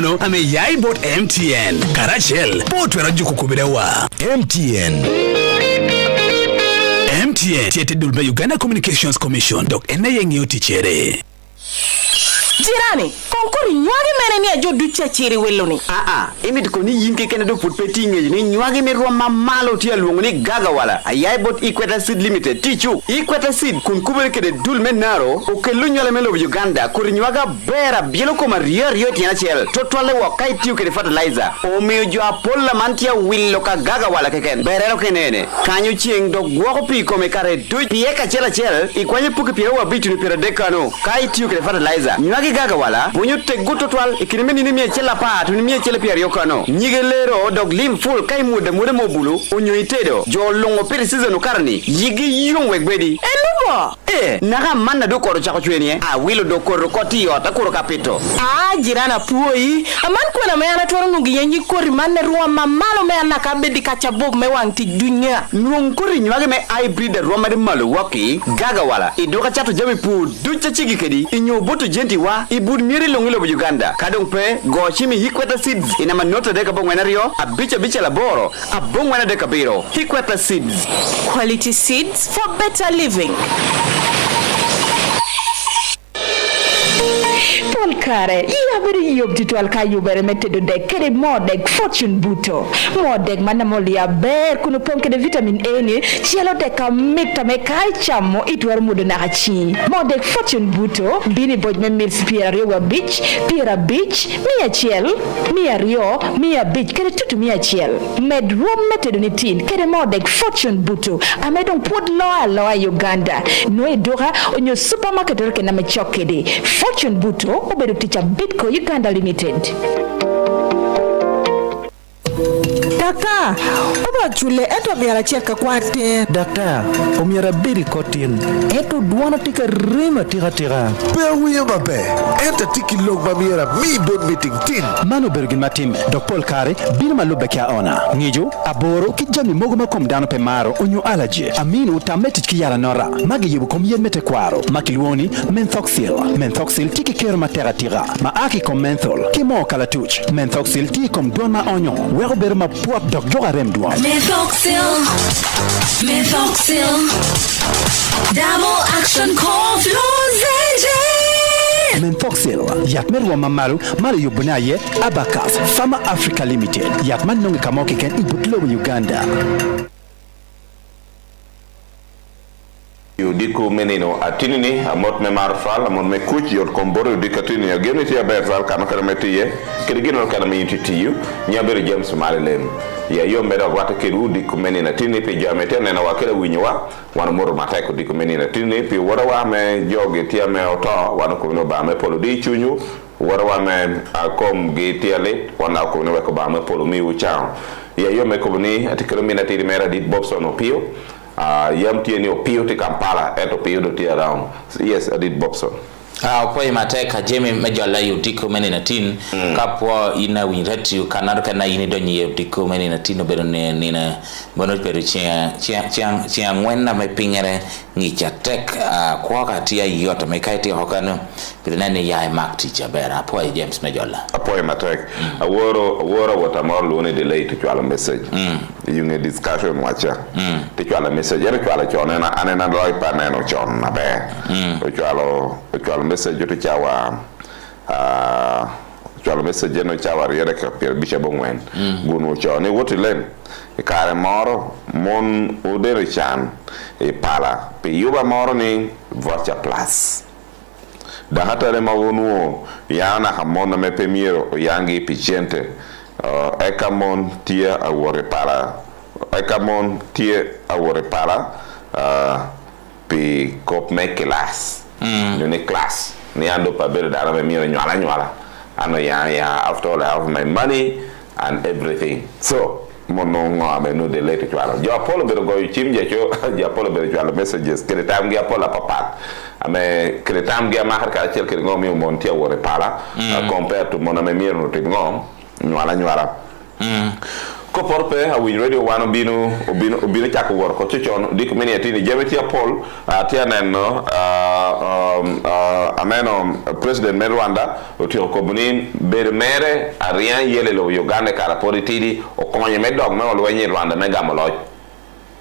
mono ame yai bot MTN karachel bot wera jukukubirewa MTN tiete dulbe Uganda Communications Commission dok ene yengi otichere Jirani, konkori nyuagi mene ni ajo ducha chiri weloni. Imit ko ni yinke kene do put petinge ni nyuagi me roma malo tia luongo ni gaga wala. Ayai bot Equator Seed Limited tichu. Equator Seed kun kubere kede dul menaro o kelu nyole melo Uganda kuri nyuaga bera bielo ko maria rio tia chel. Totwale wa kai tiu kede fertilizer. O me jo apolla mantia willo ka gaga wala keken. Berero kenene. Kanyu chieng do gwako pi ko me kare du pieka chela chel. Ikwanye puki pia wa bitu ni pira dekano. Kai tiu kede fertilizer. Nyuagi gaga wala bonyo te gutotwal ikirime ni mie chela pa tu ni mie chela pia yokano nyigelero dog lim full kai mude mobulu onyo itedo jo longo pere season karni yigi yung wegbedi elumo naga manna do koro chako chweni wilo do koro koti yota koro kapito jirana puoi aman kwena me ana toro ngi yenyi kori manne ruwa mamalo me ana kabedi kacha bob me wanti dunya nung kori nywage me hybrid ruwa de malo waki gaga wala idoka chato jami pu ducha chigi kedi inyo boto jenti wa ibud miri longilo Uganda kadong pe go chimi Equator Seeds ina manota deka bongwena rio bicha laboro abongwena deka biro Equator Seeds, quality seeds for better living. Kare iya beri yob titwal ka yubere mette de kere modeg fortune buto modeg manamoli ya ber kuno ponke de vitamin A ni cielo de ka mekta me kai chamo itwar mudo na hachi modeg fortune buto bini boj me mil spira rio beach mia ciel mia rio mia beach kere tutu mia ciel med rom mette de nitin kere modeg fortune buto amedon pod loa Uganda no edora onyo supermarket reke na me chokede fortune buto obedo ticha Bitco Uganda Limited. Daka, oba chule eto biara cheka kwate. Daka, omiara biri kotin. Eto duana tika rima tira. Bewiyo mabe, enta tiki log mamiera mi bon meeting tin. Manu bergin matim, Dok Paul Kare, bina malube kia ona. Ngijo, aboro, kijami mogoma kom dano pe maro, onyo alaje. Aminu tameti kiyala nora. Magi yubu kom yen mete kwaro. Makiluoni, Menthoxil tiki kero matera tira. Ma aki kom menthol, kimo kalatuch. Menthoxil tiki kom don ma onyon. Wero berma puap dok joga rem duan. Menthoxil. Double action cough lozenge. Menthoxil, yatmer wa mamaru, mali yubunaye, Abacus, Pharma Africa Limited. Yatman nongi kamoki ken ibutlo Uganda. Diku menino atinini amot me marfal amot me kuch yot komboro dikatini ya gemiti ya berfal kana kana metiye kirigino kana mintitiyu nyabere James Malelem ya yombe da wata kiru diku menina tini pe jamete na wakela winywa wana moro mateko diku menina tini pe wara wa me joge tia me oto wana ko no ba me polo di chunyu wara wa me akom ge tiale wana ko no ko ba me polo mi ucha ya yombe ko ni atikelo minati mera dit Bobson Opio yam tieni Opio te Kampala et Opio do tia around. Yes, I did Bobson. Poi mateka jemi mejola yutiko meni na tin kapwa ina winreti kanado kana ini donyi yutiko meni na tin obero nina bono pero chia ngwena me pingere ngicha tek kwa katia yota me kaiti hokano pero nani ya mark teacher bera poi James mejola poi matek aworo watamor lone delay to chwala message yunge discussion wacha to chwala message ere chwala chone na anena loy paneno chon na be chwala message to chawa chwala message no chawa riere ka per bicha bongwen gunu chone wotilen e kare moro mon odere chan e pala pe yuba moro ni vocha plus da hatare mawonu yana hamona me pemiero yangi pichente ekamon tia awore para pe kop me class ni class ni ando pa bere dara me miero nyala ano ya after all I have my money and everything so mono ngame no de late twala jo apolo bero go chimje cho jo apolo bero twala messages kele tam gi apolo papa ame kele tam gi ma har ka chel kele ngomi mon tia wore para compared to mona me miero no te ngom nyala ko porpe a win radio wan obino chako wor ko chochon dik mini atini jametia Paul tianeno ameno president me Rwanda otio ko bunin ber mere arian yele lo Uganda kara politidi o konye me dog me olwenye Rwanda me gamolo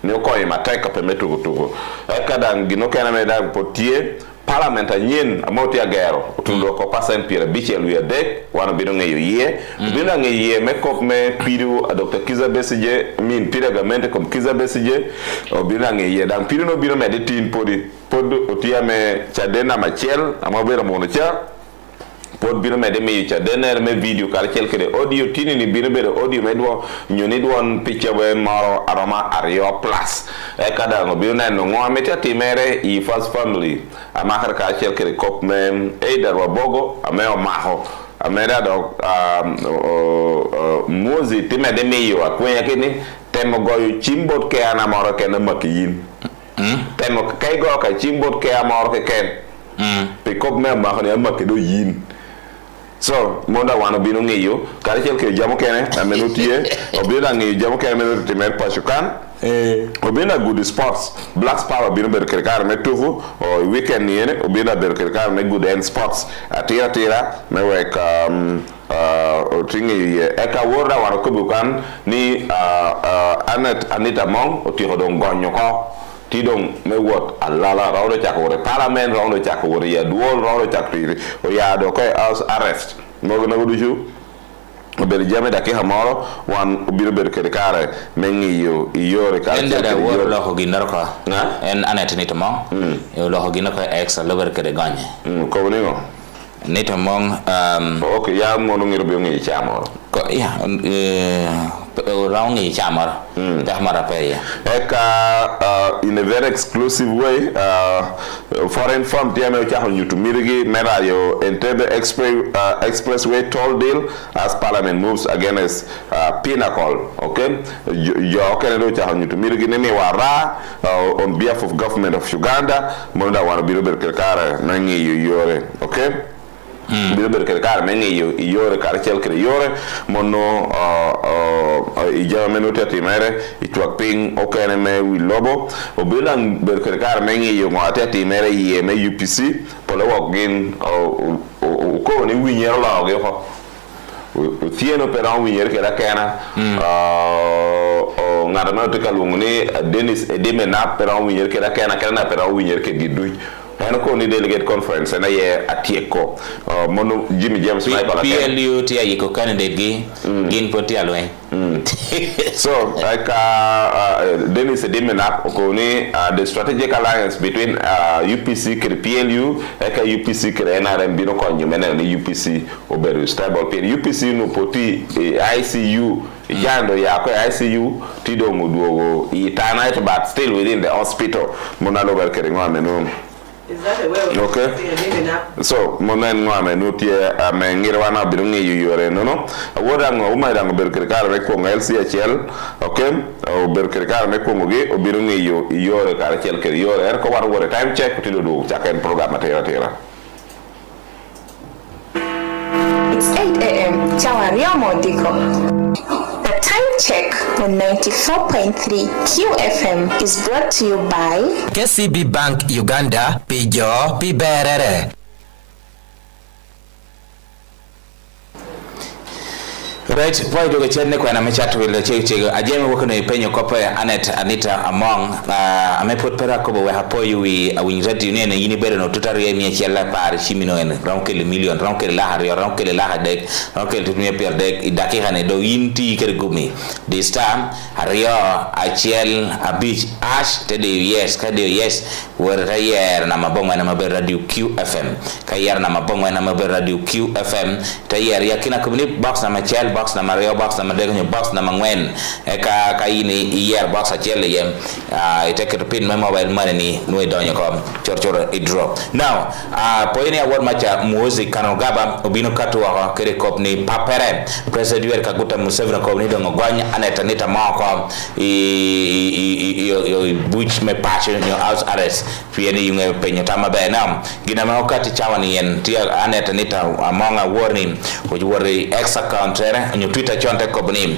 ni ko yima teka pe metugo tugo kada gino kana me da potie parliament anyen amoti agero tundo ko pasen pira biche luya dek wana bino ngeyo ye bino ngeye me kop me piru Dr. Kiza Besije min pira gamente kom Kiza Besije o bino ngeye dan piru no bino me de tin pod otia me chadena machel amabera mono cha pod bino me de me chadena me video kala chel kede audio tini ni bino be audio me do nyoni do picture we maro aroma ario plus kada ngo bino no ngome tati mere I first family amahar ka chel kede kop me either wabogo ameo maho amera do mozi time de me yo akwenya kini temo goyo chimbot ke ana maro ke na makiyin temo kai go ka chimbot ke amaro ke ken pe kop me maho ne makido yin so monda wana bino ngeyo kare chel ke jamo kene amenutie obina ngeyo jamo kene meno timer pasukan obina good sports black power bino ber kerkar me tufu o weekend yene obina ber kerkar me good end sports atira me wek o tingi eka worda wana kubukan ni Anita Mong o tiro don gonyo ko tidong me wot alala rawdo chakore parliament rawdo chakore ya duol rawdo chakore o ya do ko as arrest mogo na gudu ber jame da ke hamoro wan ubiro ber kare mengi yo yore ka enda da wor lo ko ginar ko na en Anita Mong yo lo ko ginar ko ex lo ber kare ganye ko woni Anita Mong okay ya mo no ngiro bi ngi chamoro ko ya around Chamar, in a very exclusive way, foreign firm TMO Chahon to Mirigi, Merayo, Entebbe Expressway toll deal as Parliament moves against Pinnacle. Okay, Jokenado Chahon to Mirigi Wara on behalf of government of Uganda, Monda want to be Robert Kirkara, Nangi Yore. Okay. Bilo ber kar mengi yore kar chel kre yore mono ija menote timere itwak ping okene me wi lobo obilang ber kar mengi yo ngate timere ye me UPC polo wogin ko ni wi nyero la oge ko tieno per un wi kera kana ngada no te kalungni Dennis Edemena per un wi kera kana per un wi ke gidu ana ko ni delegate conference na ye atieko mono Jimmy James na bala PLU ti ayiko candidate gi gin poti alwe so like Dennis Edemena ko ni the strategic alliance between UPC and PLU eka UPC kre NRM bino ko nyumene ni UPC oberu stable pe UPC no poti ICU jando ya ko ICU tido muduogo itana it but still within the hospital monalo berkere ngame no. Is that the way? Okay. So, momen ngame nutie amengire wana birungi yore no. Awoda ngoma ida ngoberkirikar me ko LCHL, okay? O berkirikar me ko ngoge o birungi yore kar chel ker yore er ko war wore time check tilo do chaken program tera. It's 8 a.m. Chawaria Mondiko. The time check on 94.3 QFM is brought to you by KCB Bank Uganda, Pijo, Piberere. Right, why do we check ne kwa na mechatu wile chege ajeme wako na ipenyo kopa ya Anita Among ameput pera kobo we hapo yui awinjati union yini bere no tutari ya miya chiala pari shimino ene rankele million rankele lahari rankele lahadek rankele tutumia pia dek idaki hane do yinti kere gumi this time hario achiel abich ash tede yes kade yes wera yer na mabongo na maber radio QFM kayer na mabongo na maber radio QFM tayer yakina kumni box na machel box na Mario box na madego box na mangwen ka ini year box achele yem iteke pin my mobile money ni no donyo ko chorchoro i drop now poini award macha music kanogaba obino katu wa kere kop ni papere president wer kaguta Museveni ko ni dongo gwanya Anita Moko yo buch me passion your house arrest pieni yunge penyo tama be now gina ma okati chawa ni yen tia Anita Among warning which were ex account on Twitter chonte kobnim.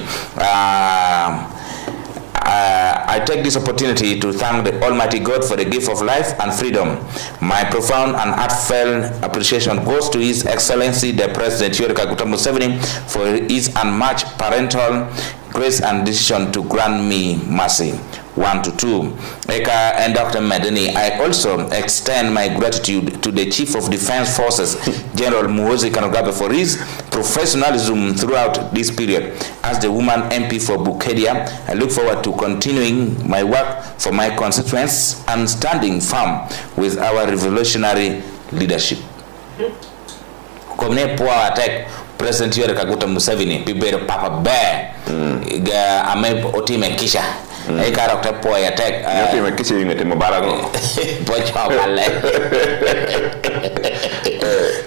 I take this opportunity to thank the Almighty God for the gift of life and freedom. My profound and heartfelt appreciation goes to His Excellency the President Yoweri Kaguta Museveni for his unmatched parental grace and decision to grant me mercy. 1 to 2. Eka and Dr. Medeni, I also extend my gratitude to the Chief of Defense Forces, General Muhoozi Kainerugaba, for his professionalism throughout this period. As the woman MP for Bukedia, I look forward to continuing my work for my constituents and standing firm with our revolutionary leadership. Komne poa attack President Yoweri Kaguta Museveni, Pibere Papa Bear, Ame Otime Kisha. Ay karakter poy attack yote mekisi ngete mubarago pocha wale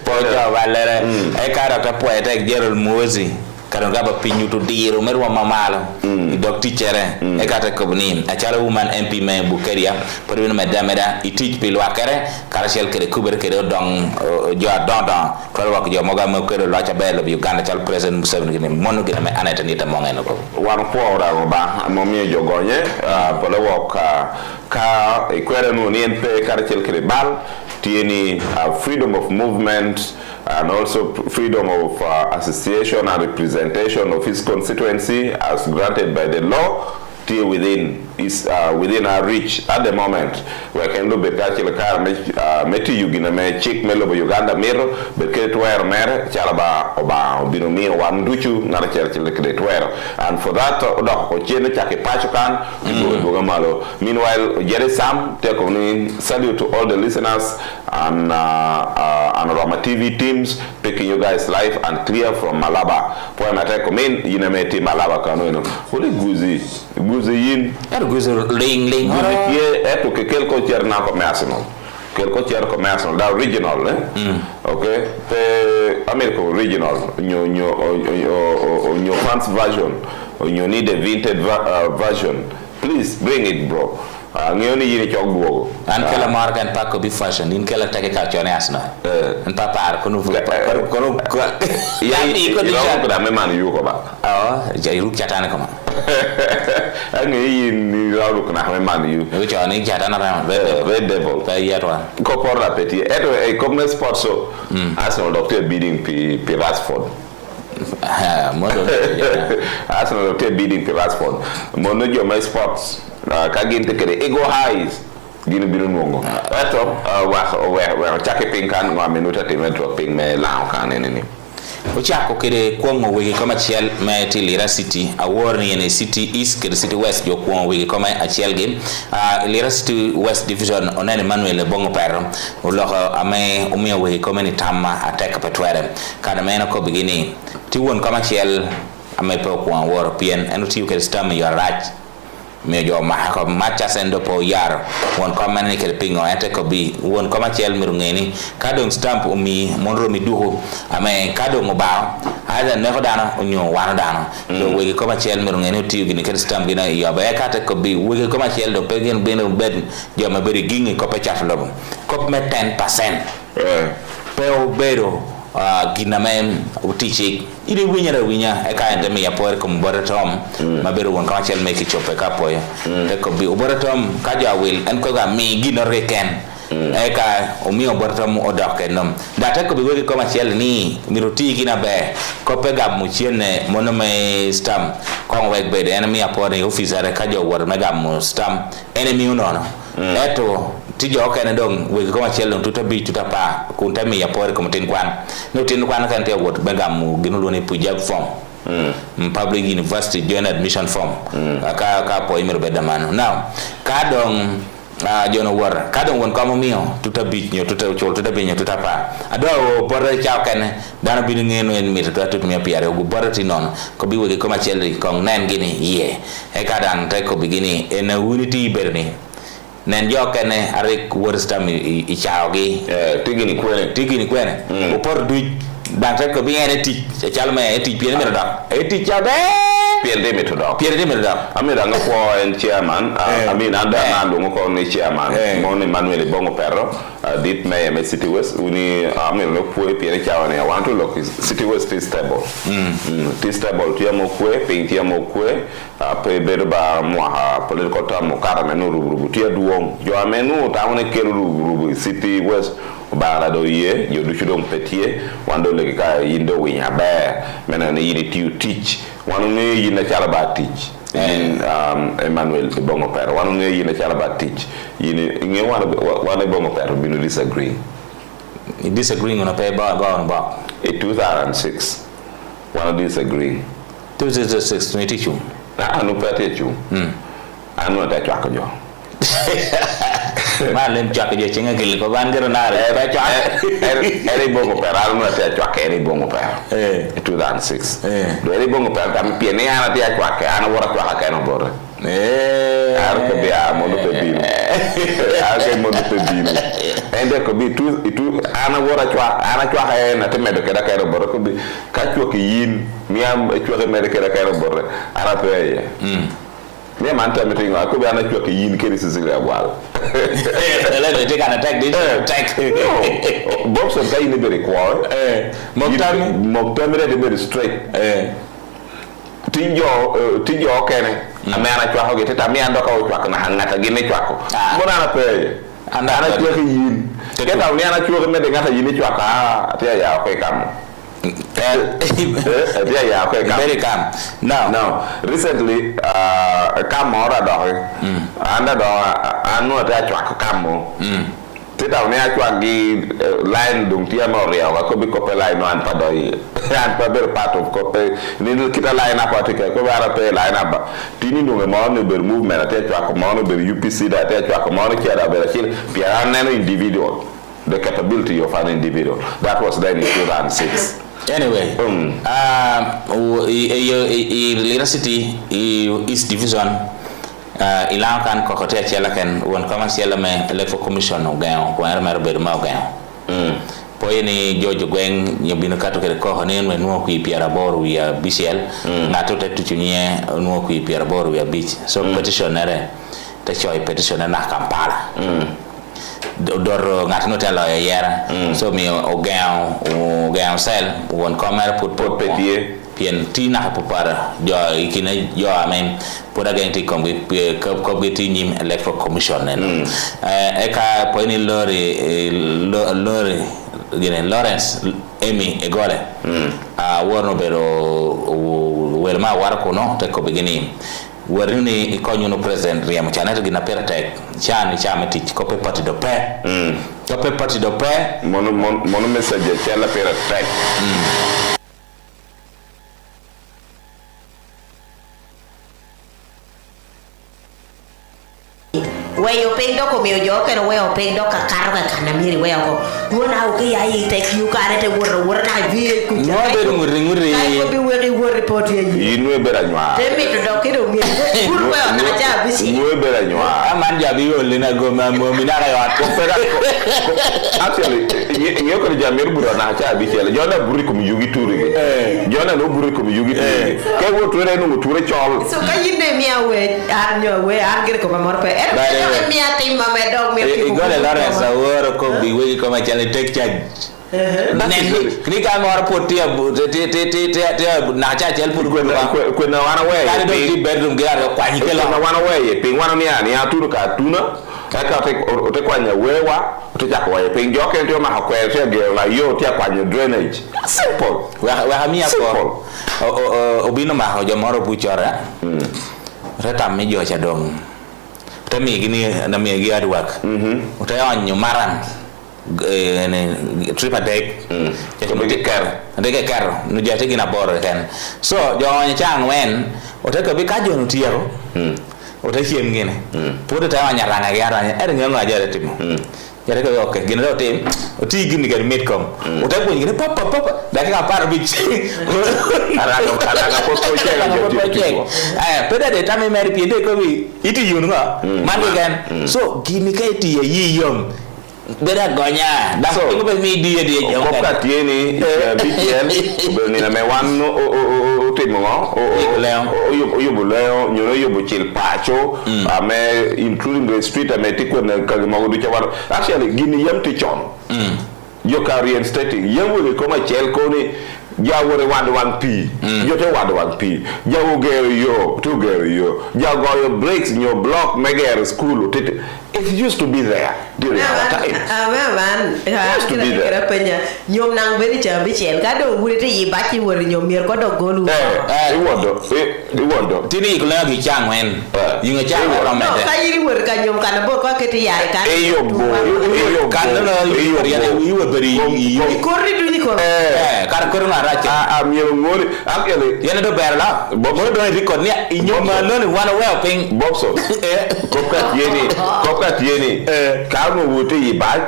pocha wale ay karakter poy attack Gerald Muhoozi Kainerugaba pinyu to diro merwa mamalo dok tichere e kata kobni a chala woman MP me Bukeria perino medameda itich pilwa kere karashel kere kuber kere dong jo don ko wak jo moga mo kere lo cha belo Uganda chal president Museveni ne monu gina me anata nita mongeno ko wan po ora ba mo mi jogonye polo wok ka ikwere no ni NP karashel kere bal tieni freedom of movement and also freedom of association and representation of his constituency as granted by the law within our reach at the moment. We can do better meti yugina me chik melo Uganda mero beke twer mere chalaba oba binomi wan duchu ngara chele twer, and for that do ko chene chake pacho kan go malo. Meanwhile Jerry Sam take on salute to all the listeners and Rama TV teams picking you guys live and clear from Malaba. For my take in yinameti Malaba kanu holy guzi yin guzi ling ye eto ke kelko cherna commercial kelko cher commercial da regional okay the American regional your fans version or you need a vintage version, please bring it, bro. Ngioni yini chogbo an kala marka en pakko bi fashion in kala take ka chone asna en papar kono yani ko da me man yu ko ba jairu chatane ko ma ani yini rawu ko na me man yu ko chone chatana ram red devil pa yatwa ko por la petit eto e comme sport so Arsenal doctor bidding pi Rashford Arsenal doctor bidding pi Rashford mono jo my sports kaginte kere ego highs gini binu nongo eto wa chake pinkan ngwa minuta timetro ping me lao kan nini ochako kere kwongo wigi koma chiel me Lira City award ni ene City East kere City West jo kwongo wigi koma achiel game Lira City West Division onene Emmanuel Bongo Pero uloko ame umia wigi koma ni tama attack petwere kana mena ko bigini ti won koma chiel ame pe kwongo war pien enu ti kere stam you are right me jo ma macha sendo po yar won ko man ni ke pingo ate ko bi won ko ma chel mirungeni kadon stamp mi monro mi duho ame kadon mo ba ada ne ko dana onyo wana dana do we ko ma chel mirungeni ti gi ni ke stamp gi na yo ba ka te ko bi we ko ma chel do pe gen ben bed jo ma beri gingi ko pe chaflo ko me 10% pe o bero gina men utichi ile winya e ka ende me yapor ko mbaratom mabero won ka chel make chope ka poya e ko bi obaratom ka ja wil en ko ga mi gina reken e ka o mi obaratom o dakenom data ko bi we ko ma chel ni miruti gina be ko pe ga mu chiene mono me stam ko we be de enemy yapor ni officer ka jo wor me ga mu stam enemy unono eto tijo okene dong we ko machielo tuta bi tuta pa kunta mi yapore ko tin kwan no tin kwan kan te wot begam ginu loni pujab form public university joint admission form ka po imir bedamano now ka dong jono war ka dong won ko mio tuta bi nyo tuta chol tuta bi nyo tuta pa ado bore cha kene dana bi ngeno en mi tuta tut mi apiare go bore ti non ko bi we ko machielo ko nen gini ye e ka dan te ko bigini en unity berni nen jo kene arik worstam I chaogi tigini kwene upor du dan ko bi ene ti chalme ti pien me da ti chabe PLD me to dog. PLD me to dog. I mean, I'm a chairman. I mean, under the chairman. Mon Emmanuel Bongo Perro. Dit me City West. Uni, I mean, look for PLD. I want to look. City West is stable. Is stable. Tiamo kwe, ping tiamo kwe. Pe berba moha political term mokara menu rubu. Tia duong. Jo amenu taone keru rubu. City West. Bara do ye you do chudong petie wando le ka yindo winya ba mena ne yini to teach wanu ne yina chala ba teach Emmanuel Bongo Per wanu ne yina chala ba teach yini nge wana Bongo Per binu disagree on a pay ba in 2006 wanu disagree 2006 ne teach you anu pete chu anu ta chaka jo Malem chaka je chinga kili ko bandira nare ba chaka eri Bongo Per alno ta chaka eri Bongo Per 2006 do eri Bongo Per tam piene ana ta chaka ana wora chaka kana bora arko be amono pe bino arko mono pe bino ende ko bi tu ana wora chaka na te medo keda kero bora ko bi ka chaka yin miam chaka medo keda kero bora ara pe me man tell me thing I could be an actual yin kiri sisilia wal let take an attack this attack Bobson kai ni very quiet moktami de very straight tinjo kene amana chwa hoge teta mi ando ka chwa na ngata gine chwa ko mbona na pe ana chwa yin keta uni ana chwa me de ngata yin chwa ka atia ya ko kam very calm. Now, recently, Omara dog, under the anu attack Camo. Tita ne actually di line dung tia moria wa ko bi ko pe line an padoi an pa ber part of ko pe ni kita line up atika ko bara pe line up tini no mo no ber movement attack ko mo no ber UPC da attack ko mo no kia da ber chil pia an individual the capability of an individual that was then in 2006. Anyway, University East Division ilang kan kokote chela kan won commercial me electoral commission ogao ko mer ber ma ogao poini jojo gweng nyobino kato kere ko ne no nuo ku ipiara boru ya BCL ngato tetu chunye nuo ku ipiara boru ya beach so petitionere te choi petitioner na Kampala dor ngat no telo yera so mi ogao sel won comer put pedie pien tina popara jo ikine jo amen poda genti kombi ko geti nim electoral commission eka poini lori gene Lawrence Emi Egole warno bero welma warko no te ko begini waruni ikonyo no president riam chanete gina pertek chani chameti ko pe parti do pe to pe parti do pe mono message chela pertek weyo pendo ko miyo jo pero weyo pendo ka karga kana miri weyo ko wona o ke ya Yite yu kare te wor na vie ku no be nguri ko bi wori report yi inwe beranywa te mi to do kiro mi bur weyo na ja bisi inwe beranywa aman ja bi yo lena go ma mo mi na ga wat ko pera actually nyo ko jamir bura na cha bi chele jona buri ko mi yugi turi jona no buri ko mi yugi turi ke wo ture no ture chol so ka yinde mi awe arnyo we argir ko ma mor pe mi ati ma me dog mi ko le Lawrence awor ko bi we ko ma chale take charge ni ka ngor potia te na cha chel pur ko na wana we ka do ti bedroom ga kwa ni ke la wana we pe wana ni ani aturu ka tuna aka te kwanya wewa te cha kwa pe njoke ndio ma kwa te ge la yo te kwanya drainage simple wa hamia ko obino ma ho jomoro buchora reta mi jo cha dong tami gini na mi gi adwak utayanyo maran ne tripa deck de kar no jate gina boro ten so jo chang wen otaka bi ka jo no tiero otachiem ngene pude tayanya ranga yara nganga jare timo yare ko okay gina do tim oti gini gar metcom otakun gini papa dakika par bich araga ko chega peda de tami meri piende ko bi iti yunga mani gan so gini ka iti yiyom beda gonya da ko be mi die ko ka tieni BTL be ni na me wan utimo oyubo leo nyono oyubo chil pacho ame including the street ame tikone kagima udu chawar actually gini yam tichon yo ka reinstating yam we ko ma chel ko ni jawore wan pi jote wan pi jawo gero yo to gero yo jago your breaks in your block megero school it used to be there during our time used to be there nyom nang beri chambi chel ka do gurete yi bachi wor nyom mier ko do golu iwodo tini ko la gi changwen yinga changwen ro mede ka yiri wor ka nyom kana bo ko keti yai ka yo kan no yo beri korri du ni ko kar ko na racha am yo ngoli akele yene do berla bo do record ni nyom no ni wana well ping Bobson ko tieni ka no wote yi bag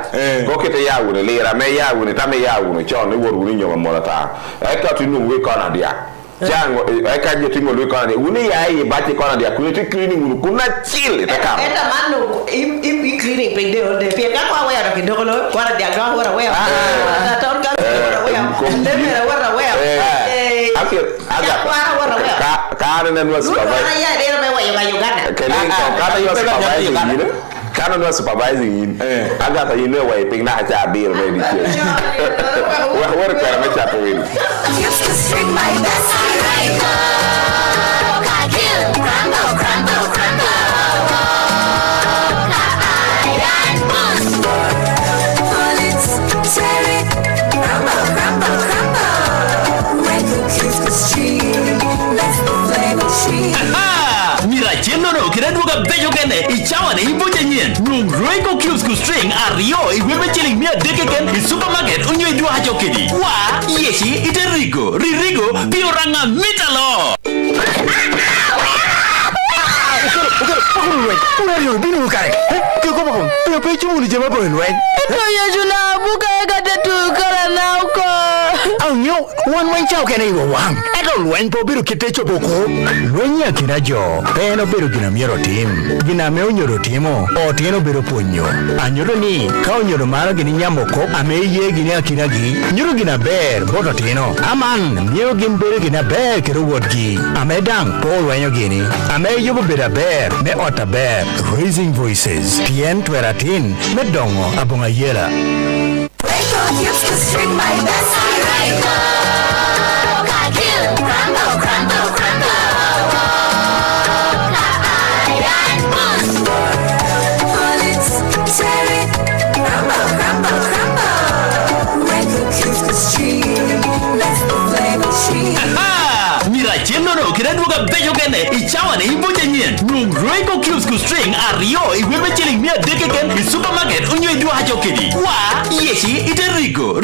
ko kete ya wona lera me ya wona ta me ya wona cho ne woru ni nyoma molata e ka tu no we kana dia jango e ka je tingo we kana dia uni ya yi bag kana dia ku ti cleaning ku na chill ta ka eta manu im cleaning pe de pe ka kwa we ra ke do lo kwa dia ga wora we ta ton ka we de me ra wora we aga ka ne no supervisor ya de me we ya Uganda ka yo supervisor kana no supervising aga ta yine wa iping na cha bill maybe where can I chat with Used to string my best right now. Crumble. Iron boost. Pull it, tear it. Crumble. When the kiss the stream, let's the flame machine. Mirachendo no kireduga bejo kene ichawane ibuje nyen nungroiko cubes ku string ario iwebe chilling mia dekeken di supermarket unyo idu hajo kidi wa yeshi ite rigo bioranga mitalo Ukere binu kare kiko bako yo pechu muli jema po lwen ya juna buka kate tu kala na uko Anyo wan wan chao kene iwo wang eto lwen po biru kitecho boko lwen ya kinajo peno biru gina miero tim gina meo nyoro timo o tieno biru ponyo anyoro ni kao nyoro maro gini nyamoko ame ye gini akinagi nyoro gina ber boto tino aman miero gin biru gina ber kero wodgi ame dang po lwenyo gini ame yubo bira ber me ota ber raising voices tien tweratin me dongo abonga yela Used to string my best right now. Crumble. Iron boost. Pull it, tear it. Crumble. When the kiss the stream, let's the flame machine. Mirachendo no kireduga bejo kene ichawane ibuje nyen nungroiko cubes ku string ario iwebe chilling mia dekeken di supermarket unyo idu hajo kidi wa yeshi ite rigo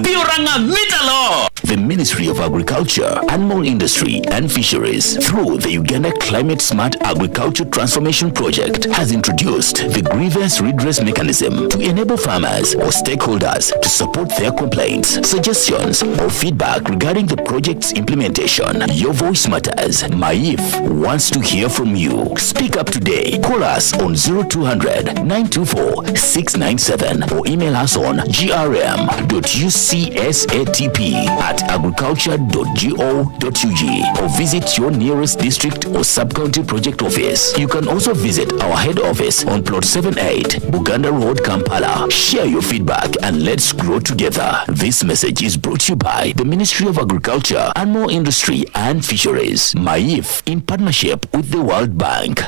bioranga mitalo. The Ministry of Agriculture, Animal Industry and Fisheries, through the Uganda Climate Smart Agriculture Transformation Project, has introduced the grievance redress mechanism to enable farmers or stakeholders to support their complaints, suggestions, or feedback regarding the project's implementation. Your voice matters. Maif wants to hear from you. Speak up today. Call us on 0200 924 697 or email us on grm.ucsatp@agriculture.go.ug or visit your nearest district or sub-county project office. You can also visit our head office on plot 78, Buganda Road, Kampala. Share your feedback and let's grow together. This message is brought to you by the Ministry of Agriculture, Animal Industry and Fisheries, Maif, in partnership with the World Bank.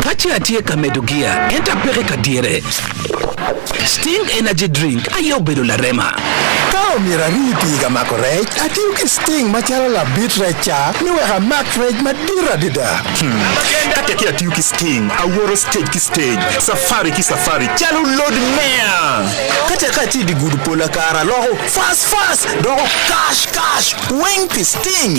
Kachi atie kamedugia, enta pere kadire. Sting energy drink, ayo bedo la rema. Kao mirari piga makorech, atiu ki sting machalo la bitre cha, niwe ha makrech madira dida. Kati akia atiu ki sting, aworo stage ki stage, safari ki safari, chalo load mea. Kati akia di gudu pola kara, loho fast, doho cash, wing ki sting.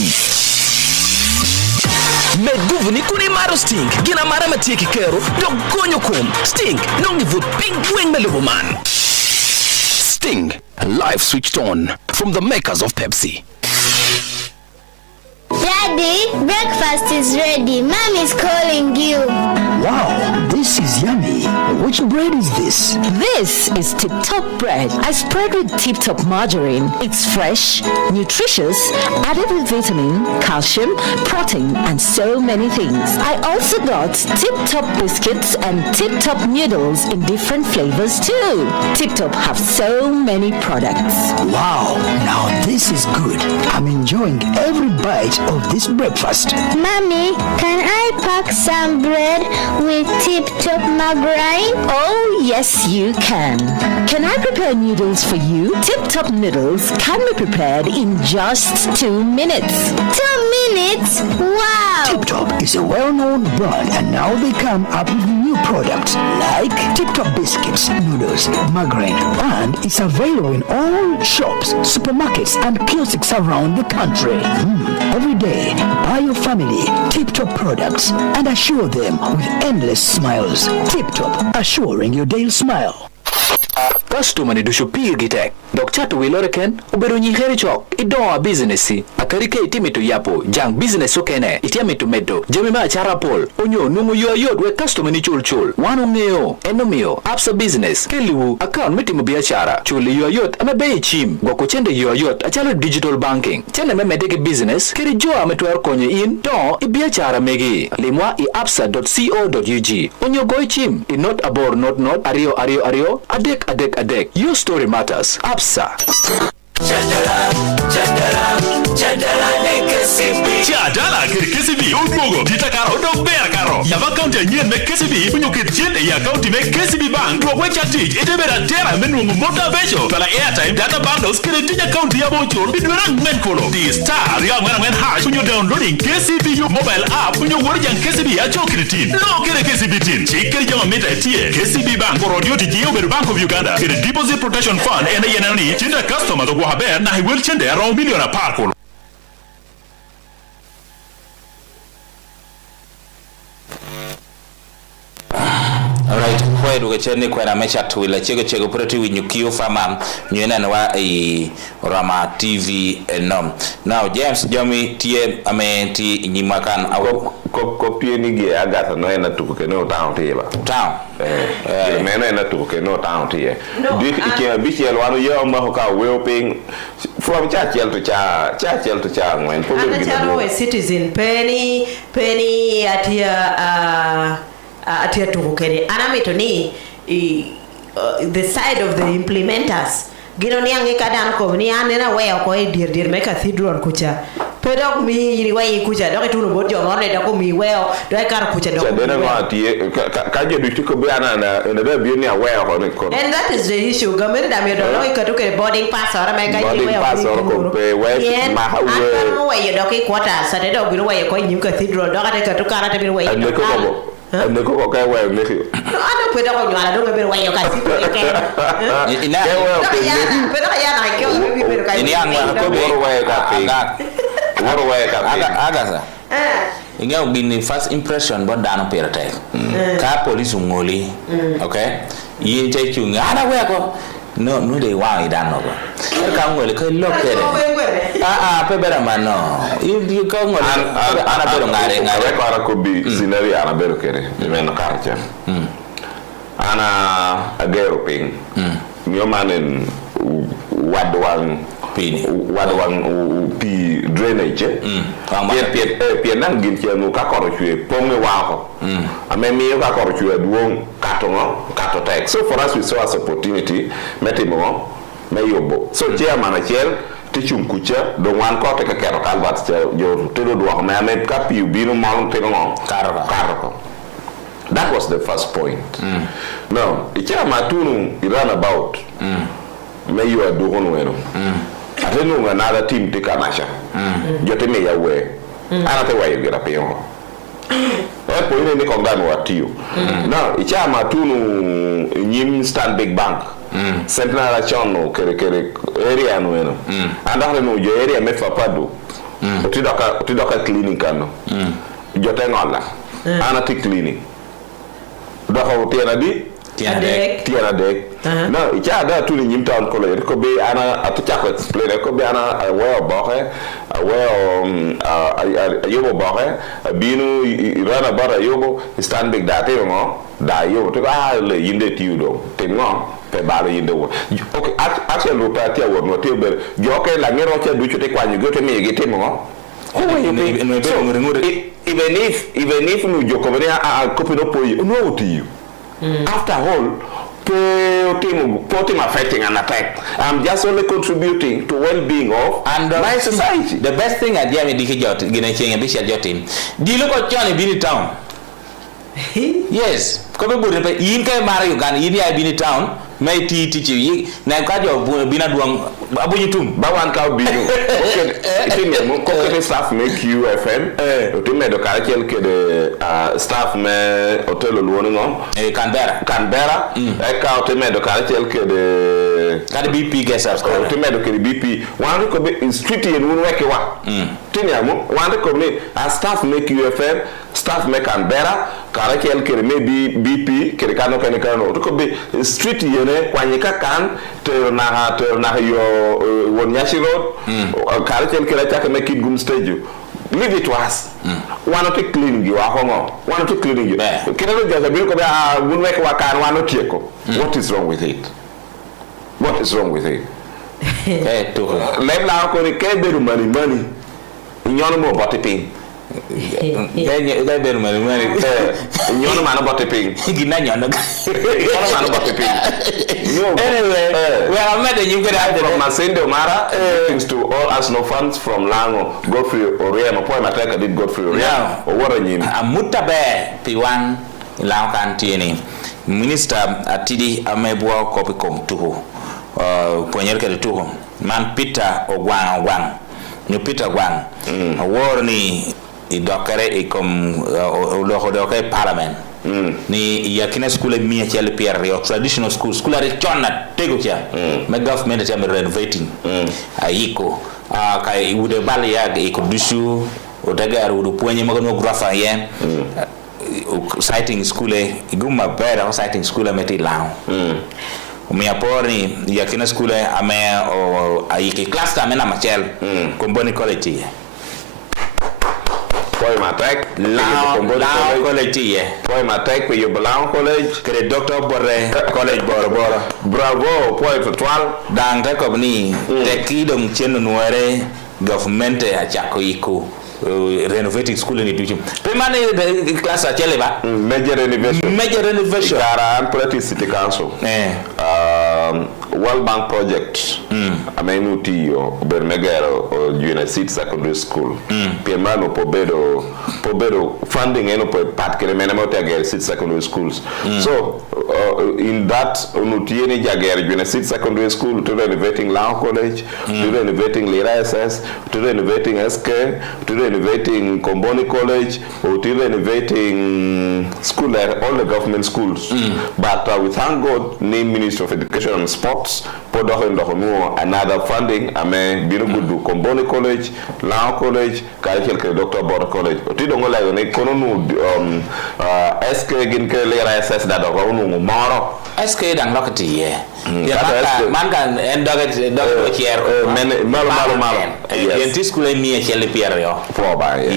Meduvu ni kuni maro Sting, gina mara matieki kero, dogonyo kum. Sting, nongi vut ping wing melubu man. Sting, life switched on from the makers of Pepsi. Daddy, breakfast is ready. Mom is calling you. Wow, This is yummy. Which bread is this? This is Tip Top bread. I spread with Tip Top margarine. It's fresh, nutritious, added with vitamin, calcium, protein, and so many things. I also got Tip Top biscuits and Tip Top noodles in different flavors too. Tip Top have so many products. Wow, now this is good. I'm enjoying every bite of this breakfast. Mommy, can I pack some bread with Tip Top margarine? Oh, yes, you can. Can I prepare noodles for you? Tip Top noodles can be prepared in just 2 minutes. 2 minutes? Wow! Tip Top is a well-known brand, and now they come up with new products like Tip Top biscuits, noodles, margarine, and it's available in all shops, supermarkets, and kiosks around the country. Every day, buy your family Tip Top products and assure them with endless smiles. Tip Top, assuring your daily smile. Customer ni dusho pigi tek. Dok chato wilore ken, ubero nyikere chok. Idoa business si. Akarike itimitu yapo, jang business okene. Itiamitu medo. Jemima achara pol. Onyo numu yoyod we customer ni chul chul. Wano ngeo, enomio, apsa business. Keliwu, account mitimu biachara. Chuli yoyod, ame bei chim. Gwako chende yoyod, achalo digital banking. Chende me medege business. Kiri joa metuar konye in, don, ibiachara megi. Limwa i apsa.co.ug. Onyo goy chim. I not abor, not, ario, adek. Your story matters. Absa. Jadala KCB Udmogo Dita Caro do Bear Caro Yava County Nien me KCB when you get jet ya county me KCB Bank to which I teach it ever a terra minimum motor vessel para airtime data bundles can it account the about your menkolo the star young when hash when you're downloading KCB mobile app when you work on KCB a chocolate no get a KCB tin chicken young meta tier KCB Bank or audio to the Bank of Uganda get a deposit protection fund and a yenani chinda customer to Wahaber na he will chende around million a park. Alright, kwa edu gacheni kwa na mecha tuwila chego proti winyukio fama nyena nwa Rama TV enom. Now James Jomi tie amenti nyimakan au kopie ni ge agata no ena tukuke no town tiba. Town. Meno ena tukuke no town tie. Dik ikia bichi elwano yo ma hoka whelping from chachel to cha ngwen. Anacharo a citizen penny atia tukukere anamito ni the side of the implementers gino ni ange kadan ko ni anena weyo ko dir me cathedral kucha pedok mi ni wayi kucha do tuno bodjo ngone da ko mi weyo do kar kucha do dena ma tie ka je du ko biana na da bi ni weyo ko ni ko and that is the issue gamer da me do no ikatuke boarding pass ora me ka ni weyo boarding pass ko pe we ma hawe weyo do ki quarter sa de do bi weyo ko ni cathedral do ka tukara te bi weyo ande ko kay way ne no ando pedo ko nyala do be way yo ka sipo ke ina pedo ya na ke o be be ka ini angwa ko be woro way ka aga sa inga bin first impression bo dano perate ka police ngoli okay yin te chu ngana we ko no de wa idano ko ka ngoli ko lokere pe bera mano you ka ngoli ana bero ngare ko ara ko bi sinari ana bero kere men karcha ana agero ping mio manen wadwan pi drainage pie nan gin chenu ka koro chue ponge wa ko ame mi ka koro chue duong kato tek so for us we saw as opportunity metimo meyobo so chairman achel tichung kucha do wan ko te ka kero kalbat jo tedo do ko me ka pi binu mal te no karo that was the first point now ichira matunu iran about me you are doing well atenu another team te kanasha jote me ya we ana te wa yira pe ho po ile ni kongano watio now ichira matunu nyim stand big bank Central Chono kere area no eno anda no jo area me fapado utidoka clinic ano jote ngola ana ti clinic do ho tena di tiara dek no icha da tu ni nyimta on college ko be ana atucha ko explain ko be ana aware boxe aware yobo boxe binu rana bara yobo stand big data yo da yobo to le yinde tiudo te ngo pe balo yinde wo okay actually lo party wo no te be joke la ngero cha du chute kwa nyugo te mi gite mo even if no joko be a copy no poyi no to you after all putting affecting an attack. I'm just only contributing to well-being of my society. The best thing I did gina chenga bisha jotim. Di look at Johnny Bini town. Yes, come on, you can marry Uganda. You are Bini town. May teach you. Na kajo bina duang abunyitum. Bawan kau binu. Okay, ini kokene staff make you FM. Otu me do karakel ke de staff me hotel luoningo. Canberra. Eka otu me do karakel ke de kadi BP guest house. Otu me do ke BP. Wan ko be street yen won weke wa. Tini amu wan ko me staff make you FM. Staff make Canberra. Karakel ke me BP ke kano kene kano. Otu ko be street yen kwanyika kan to na yo wonyashi road karakel kila chaka make it gum stage leave it to us one not cleaning you ahongo one not cleaning you kila jaza bi ko ba gunwe ko kan one not tieko what is wrong with it to lebla ko ni ke beru money nyono mo botiping Gaya beru mari nyono mano botiping gina nyono mano botiping anyway well I'm mad you get out from Masinde Omara things to all us no funds from Lango Godfrey Oriema po mataka did Godfrey Oriema o wora nyimi amutabe P1 Lango kantini minister atidi amebwa kopi kom tuho ponyerke de tuho man Peter Ogwang ni Peter Ogwang awori i dokare i kom lo doke parliament ni yakina school mi chele pierre yo traditional school are chonna tego cha me government am renovating ayiko kai wude bal ya e ko dusu o dagar wudu poñi mago grafa yen citing school e gumma bera citing school meti lao mi apori yakina school ame o ayiki class ta mena machel komboni college Poi matek Lao college Poi matek pe yo Lao college kre Dr. Borre college Bora bravo poi total dang ko ni te kidom cheno nuare government a chako iko renovating school ni tuchim pe mane class a chele ba major renovation gara and practice city council World Bank project amenuti yo bermegero United States Secondary School piemano pobedo funding eno po pat kere menemo tagere States Secondary Schools so in that unuti ene jagere United States Secondary School to renovating Lao College to renovating Lira SS to renovating SK to renovating Komboni College or to renovating school all the government schools but we thank God name Minister of Education and Sports podo another funding ame bino gudu Komboni College Lao College karakel ke Dr. Bor College otido ngola ne kono nu SK gin ke Lira SS da do nu moro SK dang lokati ye man kan endoget chier malo yenti school mi chele pierre yo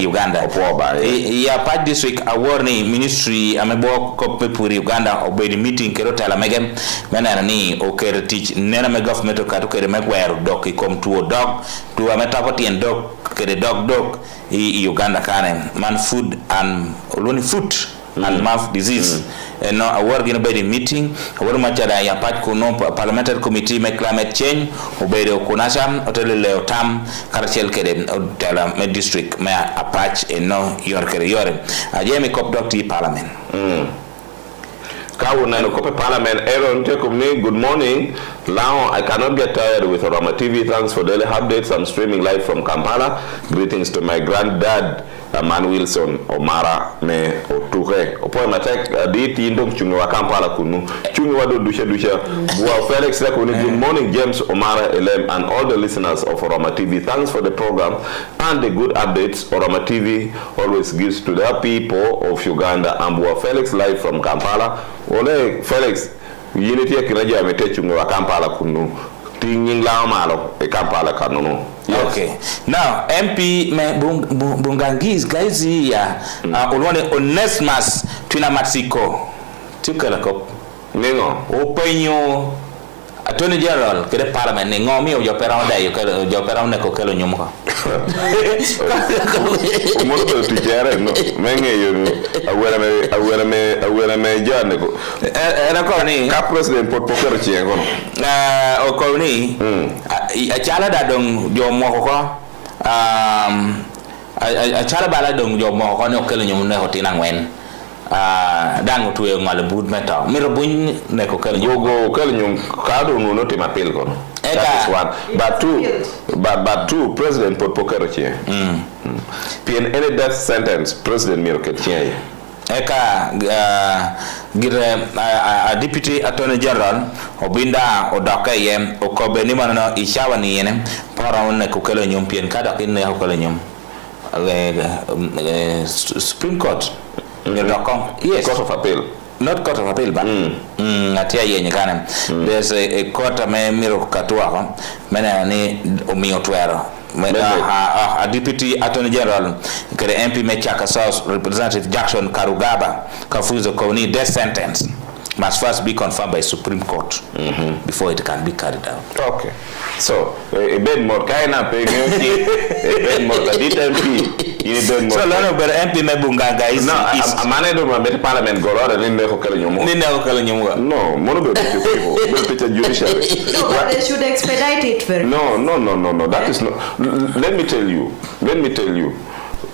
Uganda ya part this week awarni ministry amebo ko pepuri Uganda obedi meeting kerota la megem menana ni o kere teach nena me government ka to kere megwer dok ikom tuo dog to ametapoti en dog kere dog i Uganda kane man food and only food and mouth disease and no award gonna be the meeting award machara ya part kuno parliamentary committee me climate change obede okunasha hotel leo tam karchel kede tala me district me apach no yorkere yore ajemi cop doctor parliament Kawuna no kope parliament Aaron Tekumni good morning now I cannot get tired with Orama TV thanks for daily updates I'm streaming live from Kampala greetings to my granddad Man Wilson Omara me oture opo matek di indom chungi wa Kampala kunu chungi wa dusha wa Felix Lekuni good morning James Omara Elem and all the listeners of Orama TV thanks for the program and the good updates Orama TV always gives to the people of Uganda and wa Felix live from Kampala Ole Felix yini tie kiraja mete chunga wa Kampala kunu tinging lao malo e Kampala kanunu. Yes. Okay. Now, MP me Bungangis guys ya ulwane Onesmus tuna Mexico. Tukala kop. Ningo. Openyo Attorney General kede parliament ni ngomi o jopera onda yo kelo jopera onda ko kelo nyumka. Mo to tijere no. Menge yo awera me jande ko. Era ko ni ka president pot poker chi ngono. O ko ni a chala da dong jo mo ko a chala bala dong jo mo ko ne o kelo nyum ne hotina ngwen. Dango tuwe ngale bud meta miro buny ne ko kelo go kelo nyum kado no te mapel kono. That is one. But two president pot poker chi. Pien any death sentence president miro ketien. Eka gire a deputy attorney general obinda odoka yem okobe ni manano ishawa ni yene para one ko kelo nyum pien kada kin ne ko kelo nyum Supreme Court. Yes. Court of Appeal. Not Court of Appeal, but atia yenye kana. There's a court me miro katua mena ni Omio Twolo. A deputy attorney general kere MP Mechaka South Representative Jackson Karugaba kafuzo koni death sentence must first be confirmed by Supreme Court before it can be carried out. Okay. So, a bit more kind of paying a bit more the MP. So, Lano, but MP Mebunga is no, a man of my parliament go out and in the Hokalanyum. No, more of the people, the judiciary. No, but they should expedite it very No. That is not. Let me tell you.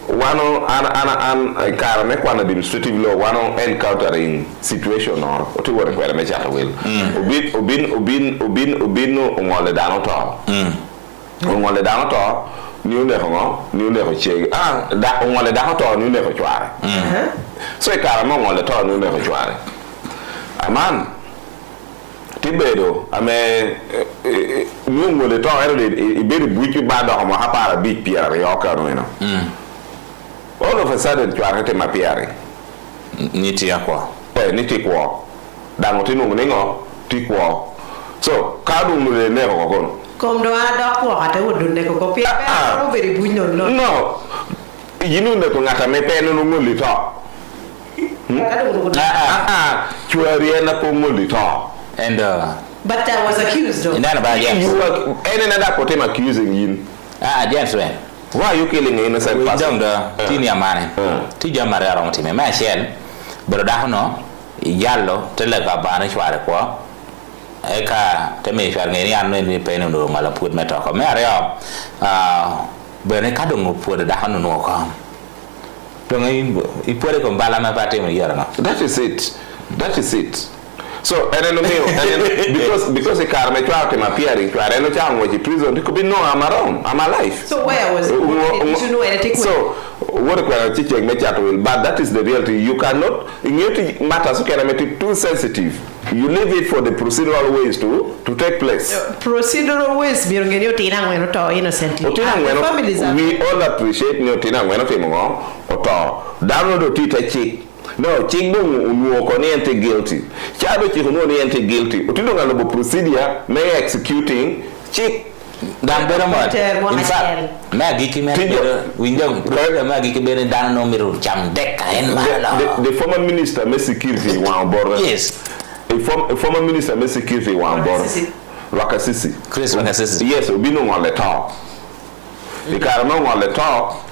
One on administrative law, one on encountering situation or to what require me chat will. Ubin ongole danoto. Ongole danoto, new never check. That ongole danoto, new never try. So a caramon on the top, new never try. A man. Tibedo, I mean, new will the talk, a very butcher bad on my hapa big Pierre, Yoka. All of a sudden, you are getting my PR. Niti aqua. Niti qua. Damotino Ningo, Tikwa. So, Kadu will never go. Come to a dog water would do Neko very good. No. You know that I may pay no mulli talk. Chuariana Pomuli talk. And, but I was accused of. You were any other potem accusing you. Yes, man. Why are you killing an innocent person? Tinia man, Tija Maria on Timmy, my shell, but Dahno, Yallo, Telega Banishwara, Eka, Temi Farganian, and the pain of the Malaput Metal, Maria, Bernacadum put the Dahano no come. He put it on Balama Party. That is it. So, I don't know, because the car may try to appear in Clareno was in prison, there could be no I'm around, I'm alive. So, where was it? Did you know anything? So, what a teacher may chat will, but that is the reality. You cannot, in your matters, you cannot make it too sensitive. You leave it for the procedural ways to take place. Procedural ways, we all appreciate Nyotina when not or download the teacher. No, Chingo Nuokoniente guilty. Chabe Chihuniente guilty. Utino procedure may executing chick. Dan Beramot. In fact, Maggie window, Maggie Kiber Dan no miru jam deck and the former minister may security one border. Yes. A former minister may security one border. Rakasisi. Chris Rakasisi. Yes, we know on the top. The Caramon on the top.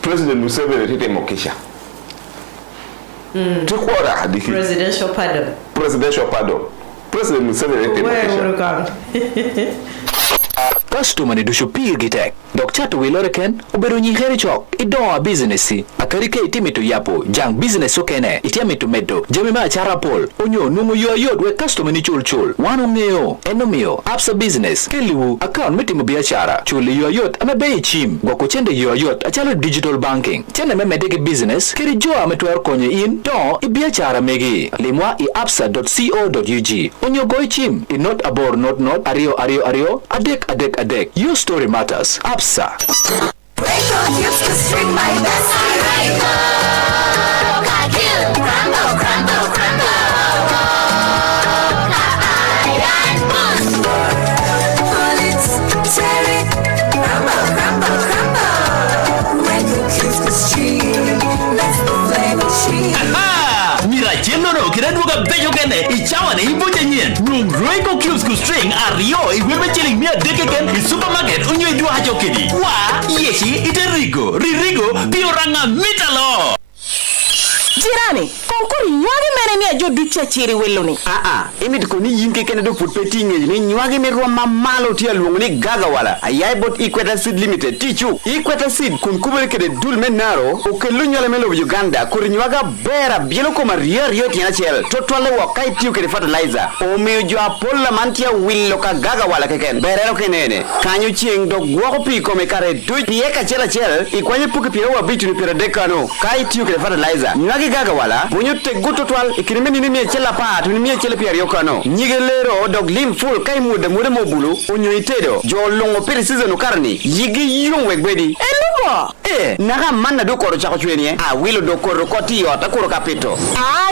President Museveni hit Mokisha. Presidential pardon. President Museveni. Customer ni dusho pir gitek. Dok chato wilore ken, ubero nyiheri chok. Idoa business si. Akarike itimitu yapo. Jang business so kene. Itiamitu medo. Jemima achara pol. Onyo numu yoyot we customer ni chul chul. Wano ngeo. Enomio. Apsa business. Keliwu. Account mitimu biachara. Chuli yoyot. Ame bei chim. Gwako chende yoyot. Achalo digital banking. Chende me medeke business. Keri joa ametuer konye in. Don. Ibiachara megi. Limwa i apsa.co.ug. Onyo goi chim. I not abor not. Ario. Adek. Your story matters. Absa. kiradwoga bejo kende ichawane ibuche nyien nung roiko cubes ku string ario iwebe chiling mia dekeken i supermarket unyo idwa hacho kidi wa yeshi iteriko ririgo pioranga mitalo Jirani, konkuri nyuagi mene ni ajo ducha chiri weloni. Imit ko ni yinke kene do put petinge ni nyuagi me roma malo tia luongo ni gaga wala. Ayai bot Equator Seed Limited tichu. Equator Seed kun kubere kede dul menaro o ke lunyole melo Uganda kuri nyuaga bera bielo ko maria rio tia chel. Totwale wakai tiu kede fertilizer. O me jo apolla mantia willo ka gaga wala keken. Berero kenene. Kanyu chieng do gwako pi ko me kare du pieka chela chel ikwanye puki pira wa bitu ni pira dekano. Kai tiu kede fertilizer. Nyuagi gaga wala bunyo te guto twal ikirime ni mie chela pa tu ni mie chela piari okano nyigelero dog lim full kai mude mobulu unyo itedo jo longo pere season ukarni yigi yung wegbedi elubo naga manna do koro chako chweni wilo do koro koti yota koro kapito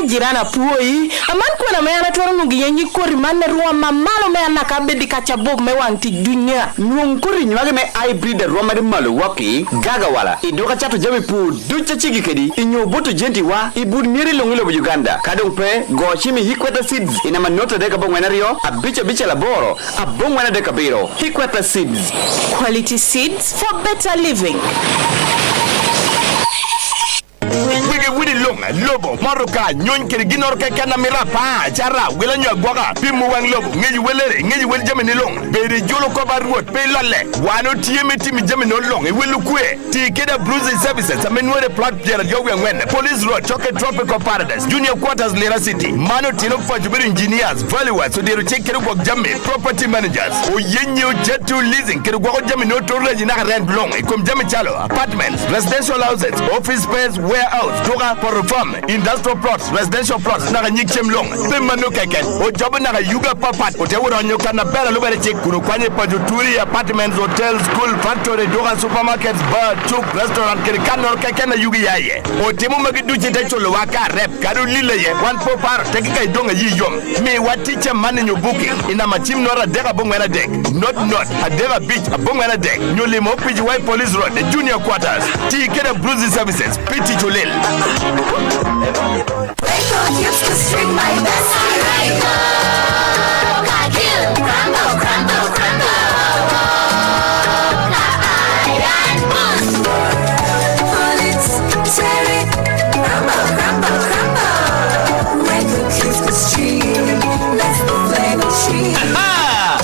jirana puoi aman kwena meyana twaro nungi yenyi kori manne ruwa mamalo meyana kabedi kachabob mewanti dunya nung kori nyuage me hybrid roma de malo waki gaga wala idoka chato jami pu ducha chigi kedi inyo boto jenti wa ibud miri longilo Uganda kadong pe go chimi Equator Seeds ina manota deka bongwena rio bicha laboro abongwena deka biro Equator Seeds, quality seeds for better living. Widi longa lobo maruka nyon kirginor ke kana mirapa jara wela nyo gwaga pimu wang lobo ngeji welere ngeji wel jameni long beri jolo ko barwot pe lalle wano tiemi timi jameni long e welu kwe ti keda bruising services amenwere plot jara yo wen police road choke tropical paradise junior quarters lera city mano tino fajubiri engineers valuers so deru check kero gwa jamme property managers o yenyo jetu leasing kero gwa jameni no to reji na rent long e kom jame chalo apartments residential houses office space warehouse doga for farm industrial plots residential plots na nyichem long pe manu keken o job na yuga papat o te woro nyoka na bela lo bere check kuno kwanye pajuturi apartments hotels school factory doga supermarkets bar chuk restaurant kirikanor keken na yugi yaye o temu magidu chete cholo waka rep kadu lile ye one po par tekika idonga yiyom me watiche man in your booking ina machim nora dega bongwena dek not adega beach abongwena dek nyole mo piji white police road the junior quarters ti keda bruising services piti cholel Used to string my best crumble, crumble, crumble. Iron boost. Pull it, tear it, crumble, crumble, crumble. When the juice was stream, let's the flavor stream.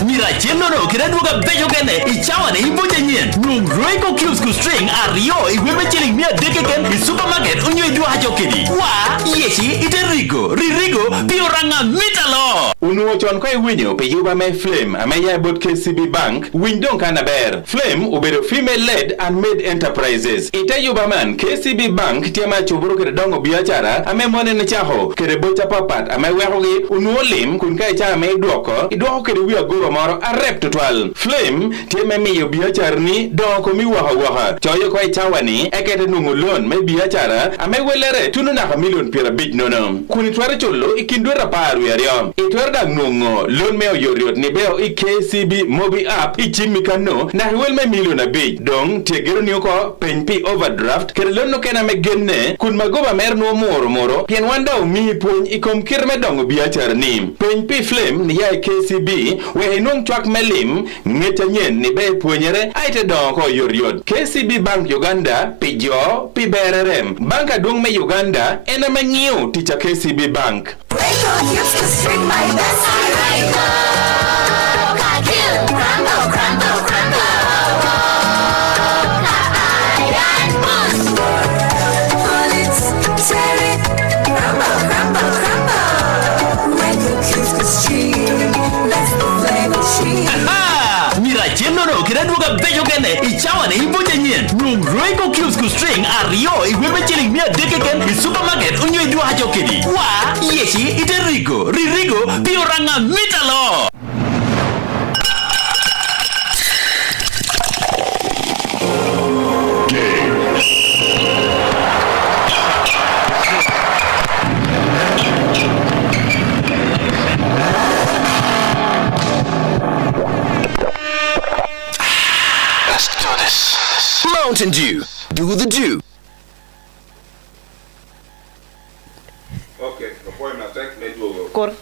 Mira chenoro kiradwoga bejo kende ichawane ibuje nyien nung roiko cubes ku string ario iwebe chiling mia dekeken i supermarket unyo idwa hacho kidi wa yeshi iteriko ririgo pioranga mitalo Unuo chon kwa iwinyo pe yuba me Flame amaya bot KCB Bank windon kana ber Flame ubedo female led and made enterprises ite yuba man KCB Bank tiama chuburu kere dongo biachara ame mone ne chaho kere bocha papat ame wehogi unuo lim kun kai cha ame idwoko kere wiya goro moro a rep tutwal Flame tiama miyo biachar ni dongo mi waha choyo kwa chawani ekete nungu loan me biachara ame welere tunu naka million pira bit nono kuni tware cholo ikindwera paru yario itwerda nungo loan meo yoriot ni beo i KCB mobi app ichimikano na wel me million a bit dong tegero ni oko penpi overdraft kere loan no kena me genne kun magoba mer no moro pien wanda umi pony ikom kirme dongo biachar ni penpi Flame ni ya KCB we inong twak melim ngeta nyen ni be ponyere aite dongo yoriot KCB Bank Uganda pijo pibererem banka dung me Uganda ena mangiu ticha KCB Bank Used to string my best crumble, crumble, crumble. Iron boost. Pull it, tear it, crumble, crumble, crumble. When the juice was stream, let's the flavor stream. Mira chenoro kiradwoga bejo kende ichawane ibuje nyien nung roiko cubes ku string ario iwebe chiling mia dekeken i supermarket unyo idwa hacho kidi wa yeshi iteriko ririgo pioranga mitalo Mountain Dew. Do the Dew. Okay, before I take kor.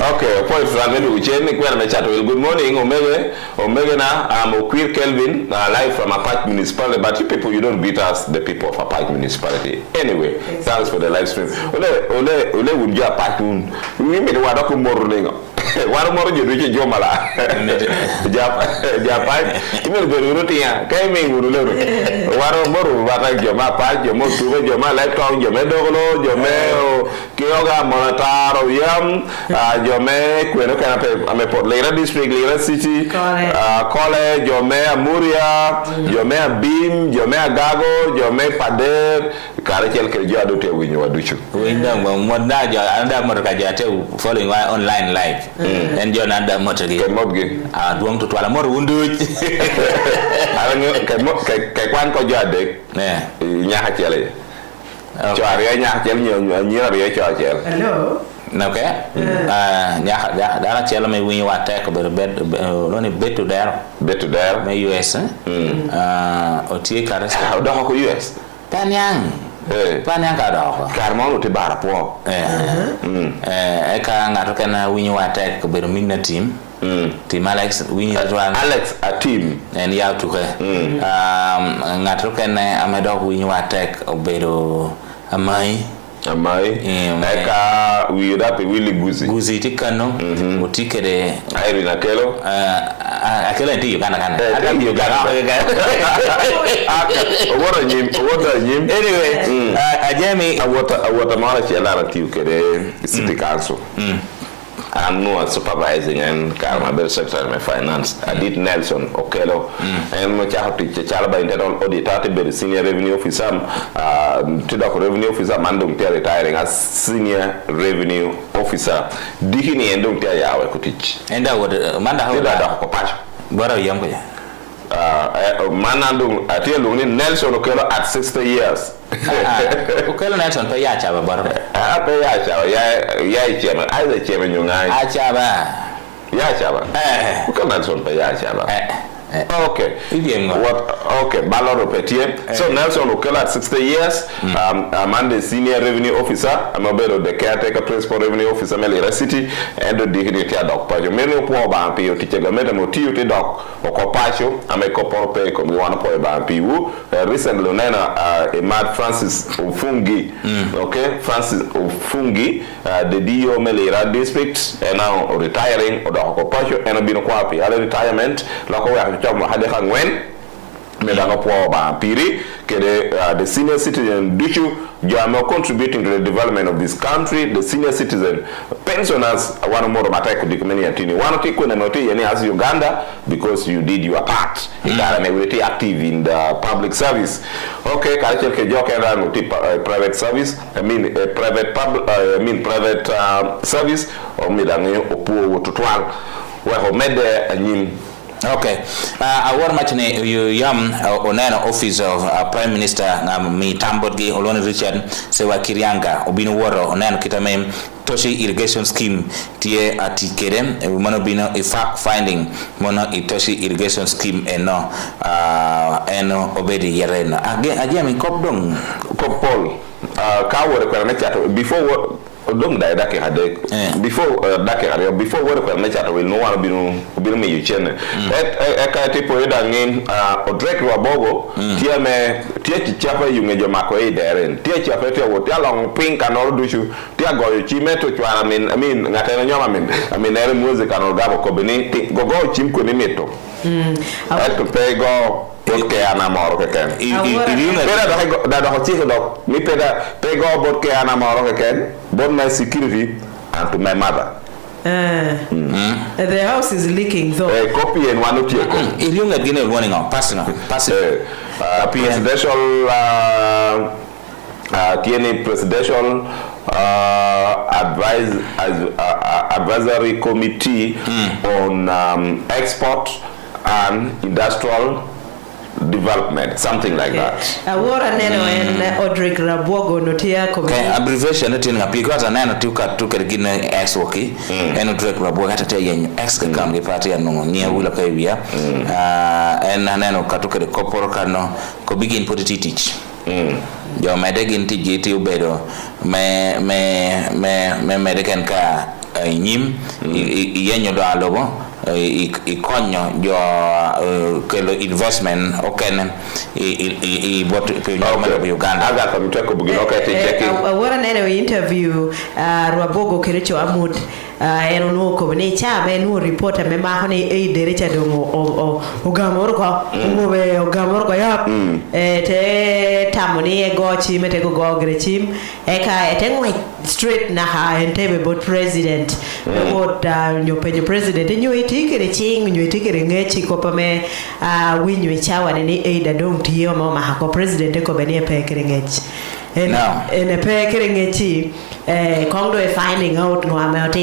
Okay, point Frank we change good morning, Omega na I'm Oquir Kelvin, live from Apache Municipality, but you people, you don't beat us, the people of Apache Municipality. Anyway, thanks for the live stream. Ole wunja Apache Mun. We made one of morning. One more you reach Jomala. Japan, even the Rutia, came in Uru. One more, what I Joma Pack, your most Joma laptop, your medolo, your mail, Kyoga, Monataro, Yam. Jome, Kweno Port Lera District, Lera City, College, Jome, Muria, Jome, Beam, Jome, Gago, Jome, Pader, Karachel Kajado, when you are doing. We know one day, and that Motorajate following online live. And you're not that much again. I want to Twala more wounded. I don't know, Kakwan Kojade, Yahachele. Hello. Okay. That tell me when you attack about a bed, only bet to there. Bet to there. May US, Otie Caras. How do you US? Panyang. Panyang Kado. Carmon to Barapo. Eka Natokana when you attack about a minute team. Team Alex, win Alex, a team, and you have to her. Natokana, Amadok, when you attack Obedo, Amai. Eka we would have a really Guzi Ticano, Uticade, Irene Akelo, Akela, you can. What a name. Anyway, Jamie, what a marriage a city council. I'm not supervising and Carmabel Secretary of my finance. I did Nelson Okello and my child teacher Chalaba internal auditor, the senior revenue officer, to the revenue officer, Mandum retiring as senior revenue officer. Dihini and don't tell you how I could teach. And I would what are young? Manandum, I tell you, Nelson Okello at 60 years. Okello Nelson, pay Yachaba, pay Yachaba, chairman, I the chairman, you know, Yachaba, Okello Nelson, pay Yachaba. Okay. Okay. Ballot of Petier. So Nelson Okello at 60 years. I'm the senior revenue officer. I'm a bit of the caretaker principal revenue officer, Melira City, and the dignity doc. Pajo many poor bampi or teacher gameta motiu doc or copacho. I'm a corporal pay come one point bampi. Recently, Nana a mad Francis Ufungi. Okay, Francis Ufungi, the DO Melira district, and now retiring or the copacho and a bit of quapi. Other retirement, like Hadeka Gwen, Medangapo Piri, the senior citizen Dushu, Jamo contributing to the development of this country, the senior citizen pensioners, one more Matako Dikumeni Atini, one Tikunamoti, and as Uganda, because you did your part. You are very active in the public service. Okay, Kalachel Kejoka private service, private service, or Midangi Opo Tutwal, where made a okay. Award matine yam onena office of Prime Minister mi Tambodgi Oloni Richard Sewa Kirianga obino woro onena kitame Toshi irrigation scheme tie atikere mono bino a fact finding mono Toshi irrigation scheme eno obedi yerena age mi kopdong kopol ka wore ko na chato before dong da dake hade before dake area before wore ko na chato will no one binu me you chen ka tipo eda ngin odrek wa bogo tie chichapa yungejo mako e deren tie chiape tie wo tie long pink and all dushu tie go chi meto chwana min ngatena nyoma min ere music and all gabo ko beni go chim ko ni meto to pay go porque anamoro que ken da da hochi do mi pego porque anamoro que ken bon my security and to my mother. The house is leaking though. Copy and one of you. Iliung at Guinea running on personal. Presidential tiene presidential advisory committee on export and industrial development, something like that. Awora neno en Odrick Rabuogo notia committee. Okay, abbreviation it in because neno tuka gine ex woki en Odrick Rabuogo hata te yenyu ex kam ge party no nia wula kay wiya en neno katuka de koporo kano ko begin put teach. Jo mede gin tiji ti ubedo me medeken ka nyim yenyo do alobo ikonyo jo kelo investment okene I bot Uganda aga ko mitako bugino ka te cheki wara nene interview Rwabogo Kericho Amud eno no ko ne cha me no reporter me ma hone e derecha do ogamor ko ngobe ogamor ko ya te tamoni e gochi mete go grechim e ka ete ngwe straight na ha entebe bot president bot nyopenyo president nyoiti kere ching nyoiti kere ngechi ko pame winyo chawa ne e da dong tiyo ma ko president ko benie pe kere ngechi en e pe kere ngechi Congo is finding out no amount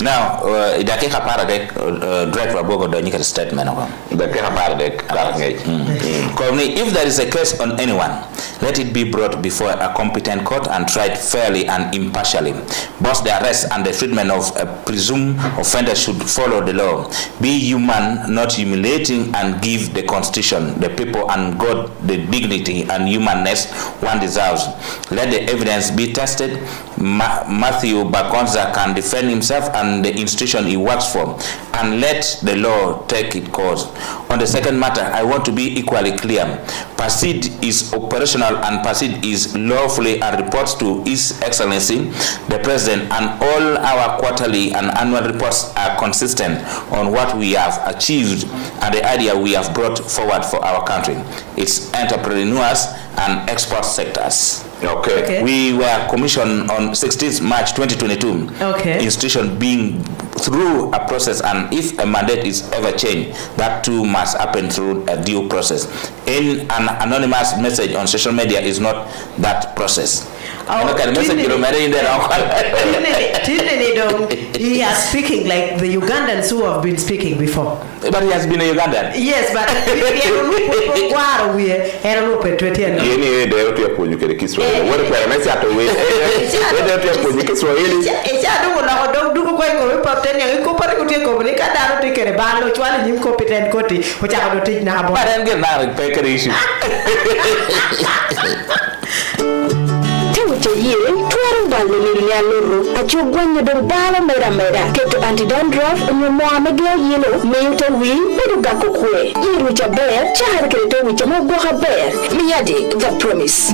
now dakika para de direct Rwabogo do nyika statement of dakika para de if there is a case on anyone, let it be brought before a competent court and tried fairly and impartially. Both the arrest and the treatment of a presumed offender should follow the law. Be human, not humiliating, and give the constitution, the people, and God the dignity and humanness one deserves. Let the evidence be tested. Matthew Bakonza can defend himself and the institution he works for, and let the law take its course. On the second matter, I want to be equally clear. PACID is operational and PACID is lawfully and reports to His Excellency, the President, and all our quarterly and annual reports are consistent on what we have achieved and the idea we have brought forward for our country, its entrepreneurs and export sectors. Okay. We were commissioned on 16th March 2022. Institution being through a process, and if a mandate is ever changed, that too must happen through a due process. In an anonymous message on social media is not that process. He is speaking like the Ugandans who have been speaking before. But he has been a Ugandan. Yes, but Achugwanya dombala mera keto anti-dandruff nyumoamegeo yelo meyuta wi beduga kokwe yiru jaber chahar keto wicha mogwa ber miyadi the promise.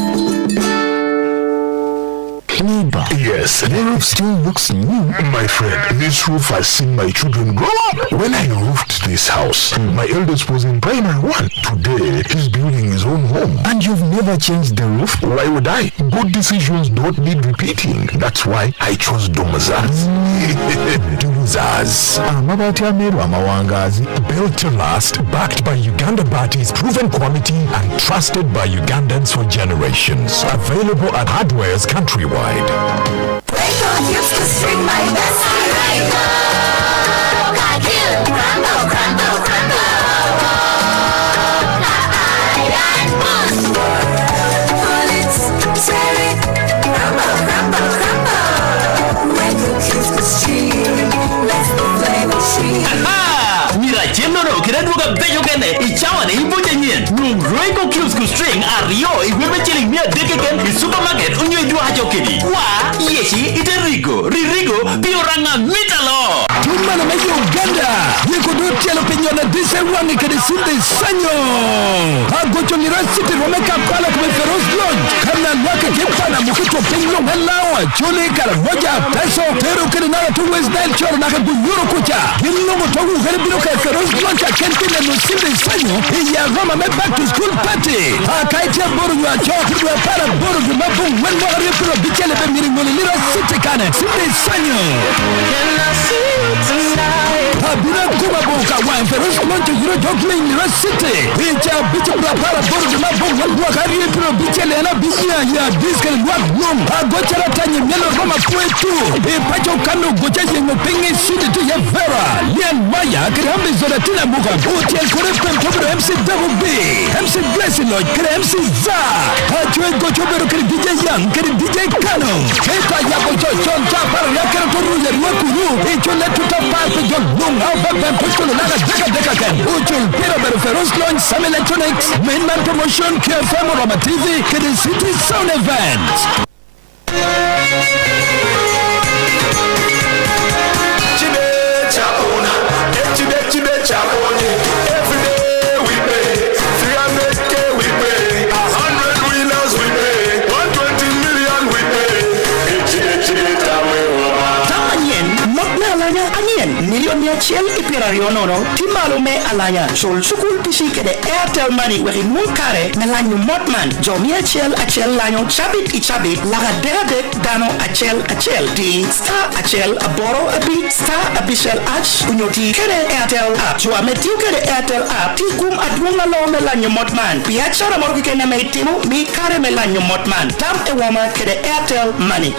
Neighbor. Yes, the roof still looks new. My friend, this roof has seen my children grow up. When I roofed this house, my eldest was in primary 1. Today, he's building his own home. And you've never changed the roof? Why would I? Good decisions don't need repeating. That's why I chose Domazaz. Domazaz. Amabati ameru amawangazi. Built to last, backed by Uganda Bati's proven quality and trusted by Ugandans for generations. Available at hardwares countrywide. Used to string my best Duga bejo kene ichawa ne iboje nyen nung roiko cubes ku string ario igwebe chili mia deke ken i supermarket unyo idua hajo kedi wa yeshi ite rigo bioranga mitalo Tumana meji Uganda yeko dotia lo penyo na dise wangi kede sinde sanyo Hagocho ni rasiti romeka pala kume feroz lodge Kana nwake kepana mukito penyo ngalawa Chole kala moja peso Tero kede nala tu West Nile choro naka bunyuro kucha Hilongo togu kede biloka feroz lodge Kentine no sinde sanyo Iya Roma me back to school party Akaitia boru wa choo Kudwa para boru Mabu wenwa haripiro bichele be miringoli Lira siti kane Sinde sanyo Can I see you tonight? Habina kuma boka wa Feroz Lodge Yuro Jokling Lira siti Bicha bicha para boru Mabu wenwa haripiro bichele Ana binya ya diskele Lwak num Agochara tanye Melo Roma kwetu Pacho kando gochaje Ngopenge sidi tu ya vera Lian Maya Kiri hambi zodatina muka Hotel Korepem Tobero MC Double B MC Blessing Lodge Kiri MC Za Hachwe Gochobero Kiri DJ Young Kiri DJ Kano Keta Yako Chon Chapara Yakara Toru Yerwakuru Icho Letuta Pape Jok Nung Alba Ben Pushkolo Naga Deka Deka Ke FM, Uchul, Peter Ferros Launch, Some Electronics, Mainman Promotion, KFM, Rama TV, Kidden City Sound Event. Every day we pay 300K we pay 100 winners we pay 120 million we pay. Millionaire Chel Ipirario no Timalo me alanya Sol Sukul Tishike de Airtel Money where in Munkare Melanyo Motman Jomia Chel Achel Lanyo Chabit Ichabit Laga Derade Dano Achel Di Star Achel Aboro Abi Star Abishel Ach Unyoti Kere Airtel app Joame Kere Airtel app Tikum Adwunga Lo Melanyo Motman Piachara Morki na Meitimo Mi Kare Melanyo Motman Tam Ewama Kere Airtel Money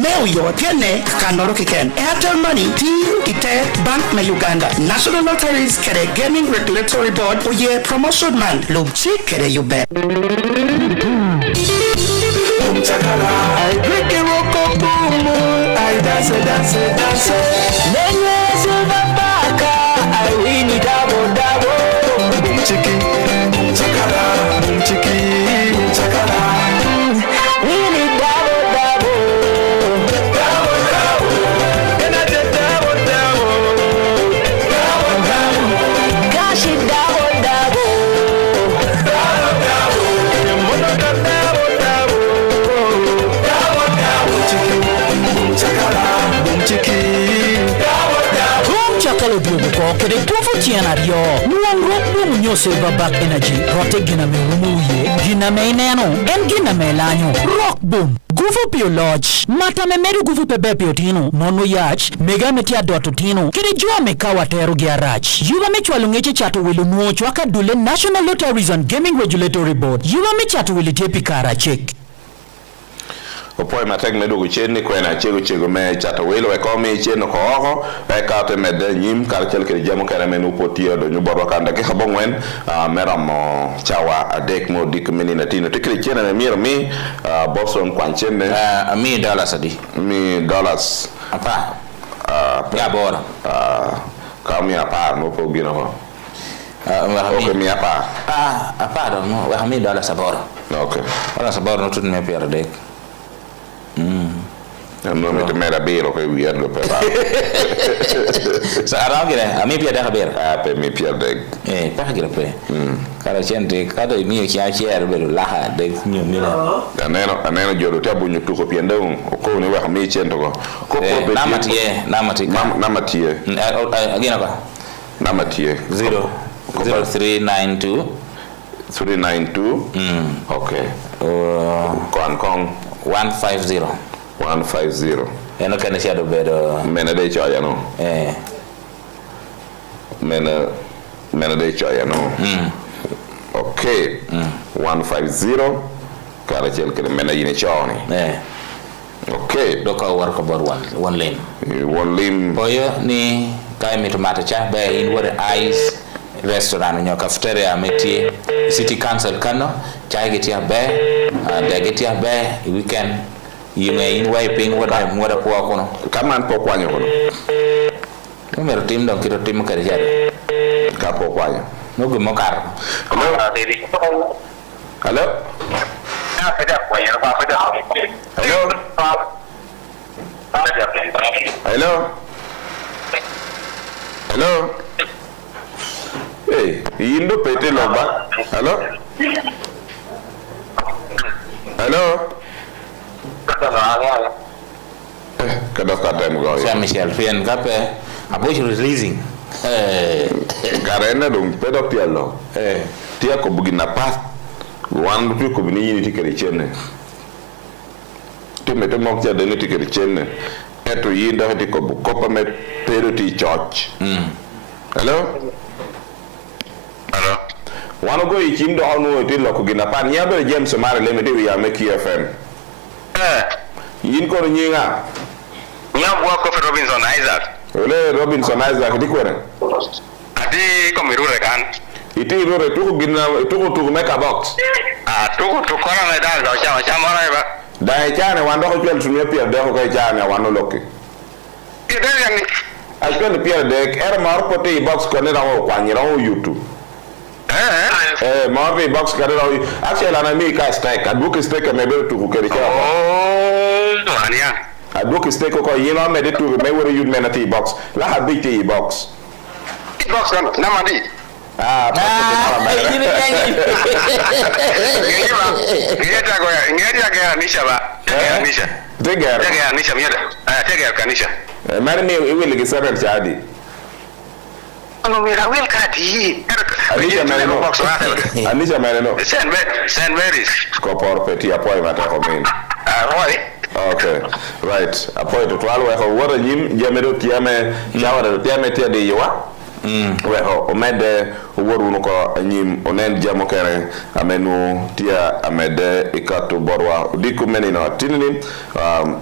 Mail Yo Kene Kanoroki Ken Airtel Money Yite Bank me Uganda National Lotteries kere Gaming Regulatory Board Oye Promotion Man Lubchi kere Ube I drink a rock boom I dance Nenye silver baka I win it double Boom chiki Boom chakala Boom chiki Boom chakala Win it double Kede tufu tiana rio nuangro bumu nyo silver back energy rote gina me umuye gina me ineno en gina me lanyo rock boom gufu pio lodge mata me meru gufu pebe pio tino mono yach mega metia doto tino kede jua me kawa teru garage yuba me chwalungeche chato welu nuo chwaka dule National Lotteries and Gaming Regulatory Board yuba me chato welu tepi kara check Opoi matek me dugu chen ni kwena chego me chato welo e komi chen no ko e ka te me de nyim kar chel ke jamu kara me no potio do nyuboro kanda ke habongwen meramo chawa adek mo dik menina tino te kre chen na miro mi Bobson kwanchen ne $1 adi $1 apa ya bora kami apa no po gino ho okay mi apa do no $1 sabora okay ala sabora no tun me per dek non mi temera bero che vierlo per sarà che a me piace bere per me piace per che per cara gente cada mio chiacchiere bello la de mio mila aneno joro tabu nyu to ko piende ko ni wa mi cento ko namatie agina ko namatie 0392 okay kon 150 eno kana shadow bedo mena de choya no mena de choya no okay 150 kala chel ke mena yine chawni okay doka war ko bor one lane boyo ni kay mi tomata cha be in what eyes restaurant nyo cafeteria metie city council kano chai getia be de getia be weekend yinga in wiping wada kwa kono kaman po kwanyo kono numero tim don kiro tim kare jare ka po kwanyo no go mokar hello na feda kwanyo ba feda hello hey yindo pete loba hello kada kata mo ya Michel Fien kape abosh releasing garena dum pedo pialo tia ko bugina pas wan tu ko bini ni tikere chene to meto mo tia de ni tikere chene eto yinda de ko kopa me pedo ti church hello wano go ichindo honu ti loko gina pan nyabe James Omara lemete wi ya make FM yin ko nyinga nyam wa ko Robinson Isaac ole Robinson Isaac dikwere adi ko mirure kan iti rure tu gina tu make a box tu kora na dal do chama ba dai chane wando ko jel tunye pia de ko chane wano loki ide yang Ashkan Pierre Deck, Air Pote box Canero, Quanero, YouTube. Marvin box Canero, actually, an America strike, a book is taken maybe to carry. Oh, a book is taken, you know, made it to remember you menati box. La have big box. Box, Namadi. Marine will get seven chardi. Anisha Marino. Saint Mary's. Copper Petty appointment of me. Okay, right. Appoint to Twolo, what a Jim, Jamero Tiame, Java, Tiame de Yoa. Well, Omede, Urunuko, Anim, Onen Jamokere, Amenu, Tia, Amede, Ikato Borwa, Dikumenino, Tinini,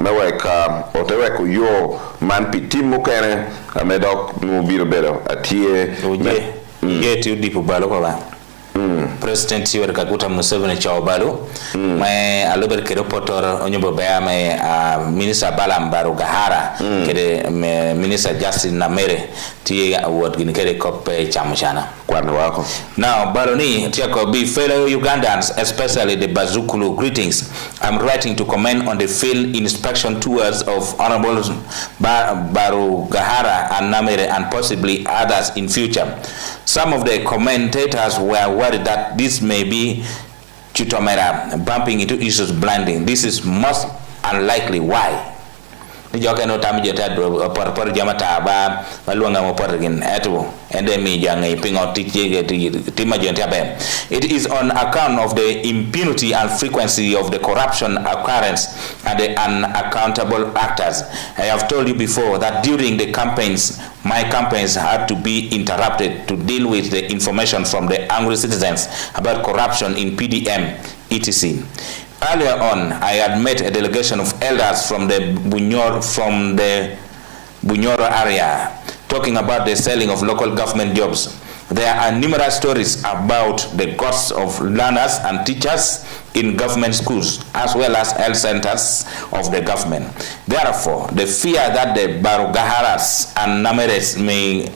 Meweka, Oteweku, Yo, Man Pitimukere, Amedok, Mubiro Bedo, Atie, Yet you deep Balova. President Yoweri Kaguta Museveni Chawbalo, my Albert Keropotor Onyobo Bayame, Minister Balam Barugahara, Minister Justice Namere, Tia Award Ginikere Kope Chamushana. Now, Baroni, Tiakobi, fellow Ugandans, especially the Bazukulu, greetings. I'm writing to comment on the field inspection tours of Honorable Barugahara and Namere and possibly others in future. Some of the commentators were worried that this may be Chutomera bumping into issues blinding. This is most unlikely. Why? Nijoka no tamijeta por jamata ba maluanga mo porgin etu ende mi jangai pingo timajontabe. It is on account of the impunity and frequency of the corruption occurrence and the unaccountable actors. I have told you before that during the campaigns, my campaigns had to be interrupted to deal with the information from the angry citizens about corruption in PDM, etc. Earlier on, I had met a delegation of elders from the Bunyoro area, talking about the selling of local government jobs. There are numerous stories about the costs of learners and teachers in government schools, as well as health centers of the government. Therefore, the fear that the Barugaharas and Nameres may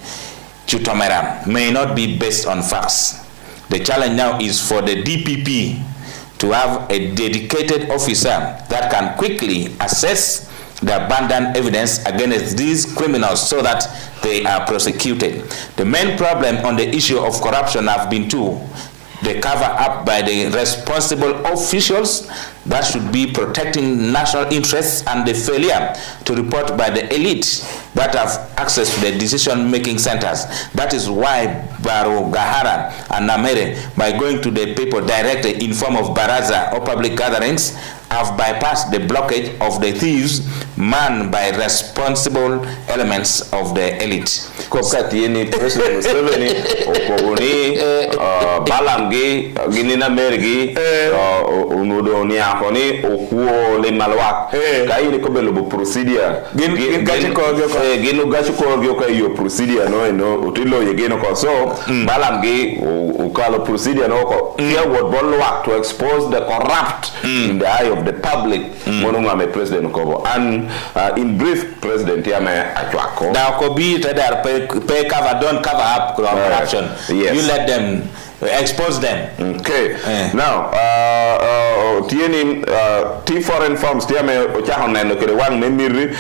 not be based on facts. The challenge now is for the DPP to have a dedicated officer that can quickly assess the abundant evidence against these criminals so that they are prosecuted. The main problem on the issue of corruption have been the cover up by the responsible officials that should be protecting national interests and the failure to report by the elite that have access to the decision-making centers. That is why Barugahara and Namere, by going to the people directly in form of baraza or public gatherings, have bypassed the blockage of the thieves manned by responsible elements of the elite. Kokatieni President Museveni, Okogoni, Balamgi, Ginina Mergi, Unudoni Akoni, Okuo Le Malwak, Kaini Kobelo procedure, Ginu Gachiko Gyoka, your procedure, no, Utilo Yagino Koso, Balamgi, Ukalo procedure, no, here what Bolwak to expose the corrupt in the eye of the public, Monoma President Kobo, and in brief, President Yame Achwako. Now, Kobi, pay cover, don't cover up corruption. Yes. You let them expose them. Okay. Now, T foreign firms, Tiame Ochahonan, okay, the one Memiri,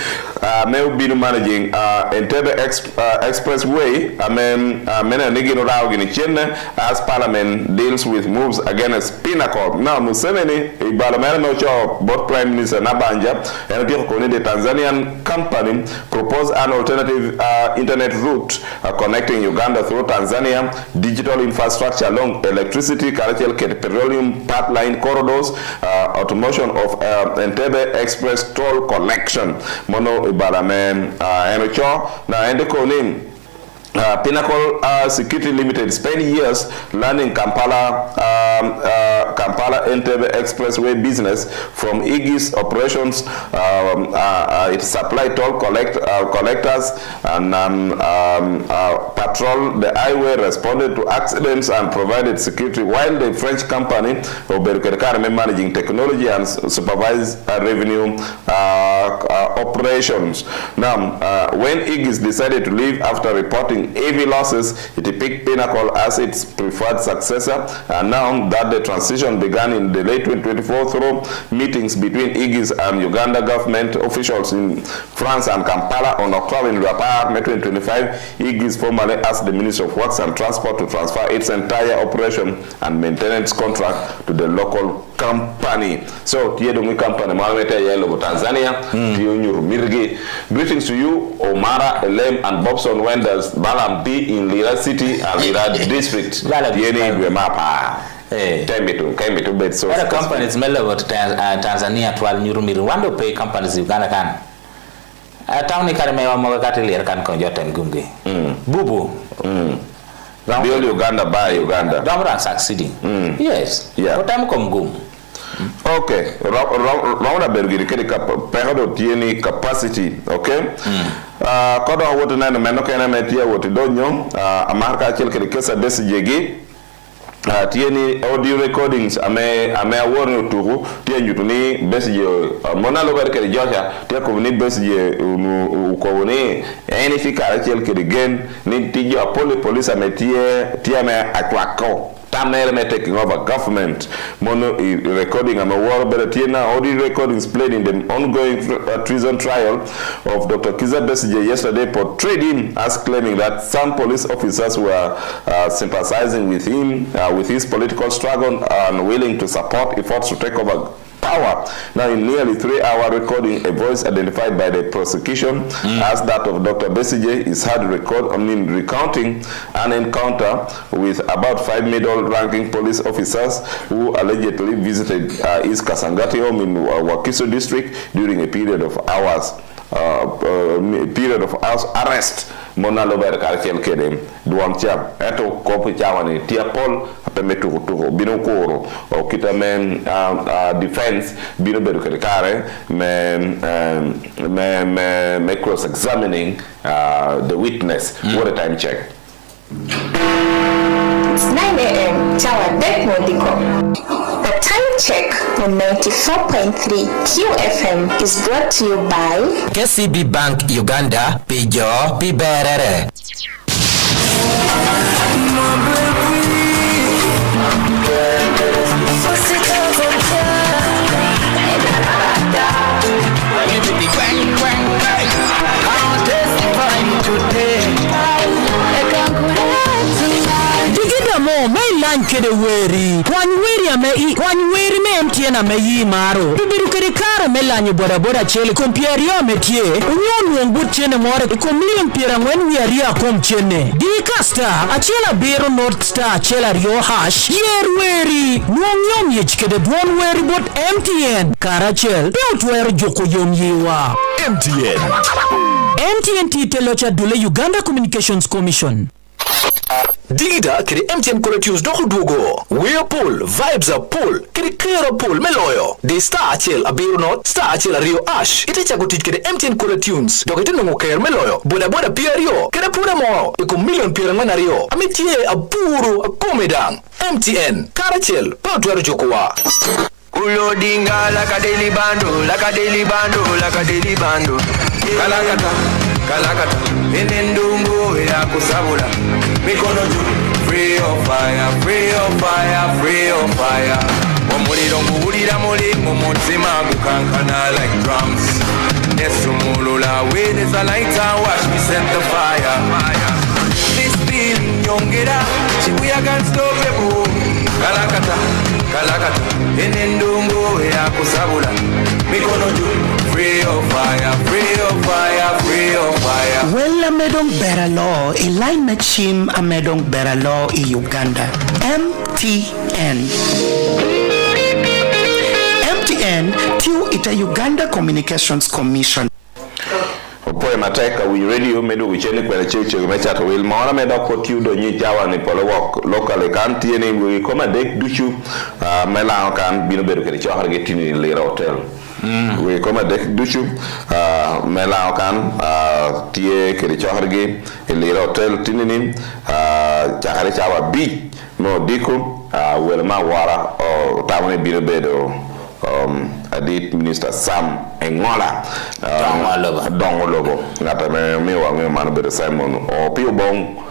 may be managing Entebbe Expressway, Mena Nigino Raugin China, as Parliament deals with moves against Pinnacle. Now, Museveni, Balamano Chow, both Prime Minister Nabanja, and the Tanzanian company proposed an alternative internet route connecting Uganda through Tanzania, digital infrastructure along electricity, cartel, petroleum pipeline corridors, automation of Entebbe Express toll collection. Mono Ibarame Enocho, now Endekonim. Pinnacle Security Limited spent years learning Kampala Kampala-Entebbe Expressway business from Iggy's operations. It supplied toll collectors and patrol the highway, responded to accidents and provided security, while the French company managing technology and supervised revenue operations. Now, when Iggy's decided to leave after reporting heavy losses, it picked Pinnacle as its preferred successor, and now that the transition began in the late 2024 through meetings between Iggy's and Uganda government officials in France and Kampala on October 2025, Iggy's formally asked the Ministry of Works and Transport to transfer its entire operation and maintenance contract to the local company. So, Tiedungi company, Malamete Yellow, Tanzania, Tionyur Mirgi. Greetings to you, Omara, Elem, and Bobson Wenders, Balam B in Lira City and Lira District. Tieni Dwemapa. Came to bed. So, the companies, Mellow, Tanzania, 12 Nurumir, Wando pay companies, Uganda can. Town Karame Mogatili can conjure and Gumgi. Bubu. Bill Uganda by Uganda. Damran succeeding. Yes. Yeah. What time come gum? Okay. Rauna Bergiri Perado Tieni capacity. Okay. Kodo wote na menokena metia wote donyo. Amarka chilke kesa besi jegi. Tieni audio recordings ame awonu turu tia nyutuni besi mona lober ke joja tia ko ni besi ko ni eni fika chilke gen ni tijo police ame tia me atwako Tamere me taking over government. Mono recording I'm a war better Tiena audio recordings played in the ongoing treason trial of Dr. Kiza Besije yesterday portrayed him as claiming that some police officers were sympathizing with him with his political struggle and willing to support efforts to take over power. Now, in nearly 3-hour recording, a voice identified by the prosecution as that of Dr. Besije is heard recounting an encounter with about 5 middle-ranking police officers who allegedly visited his Kasangati home in Wakiso district during a period of hours arrest. Mona lober karkel kedem duam cham eto kopu chawani tia pol apemetu to bino koro o kitamen defense bino beru kare me cross examining the witness. What a time check. It's 9 a.m. Chawa Dek Modiko. The time check on 94.3 QFM is brought to you by KCB Bank Uganda, Pijo, Piberere. Kede weri wan weri me mtiena me yi maro bibiru kede karo me lanyi boda boda chele kompieri yo metie unyon wongbut chene more ko million piera ngwen wiaria kom chene di kasta achela biro north star achela rio hash yer weri nyom yech kede don weri bot MTN karachel built weri joko yom yiwa MTN titelocha dule Uganda Communications Commission. Digida kiri MTN Collections doko dugo. We're Paul, vibes are Paul, kiri Kera Paul, meloyo. The Star Achel, Abiro Not, Star Achel, Rio Ash. Ite chago tich kiri MTN Collections. Doko ite nungo kayer meloyo. Boda boda pia Rio. Kere pura mo. Iko million pia ngana Rio. Amitie aburu akomedang. MTN, Karachel, Pautuero Jokowa. Ulodinga like a daily bando, like a daily bando, like a daily bando. Kalakata, Enendungo, Yakusabula, Mikono, free of fire, free of fire, free of fire. Omuri don't Muli, Momotima, Bukankana like drums. Nesumulula, wait, there's a lighter, watch me set the fire. This feeling, young get up, we are gonna stop the boom. Kalakata, Enendungo, Yakusabula, Mikono, free of fire, free of fire, free of fire. Well, Amedong Beralo, a line machine Amedong Beralo in Uganda. MTN. MTN, to it a Uganda Communications Commission. Poema matek ka wi radio medo wi chene kwere cheche me chat wil ma me da ko tiudo ni jawa ni polo wok local kan tiene wi koma dek duchu mela kan bino bedo kede chawar ge tini le hotel wi koma dek duchu mela kan tie kede chawar ge le hotel tini ni chahare chawa bi no diko wel ma wara o tawne bino bedo Adit Minister Sam Engola Dongolobo ngata me wa me man be Simon Opio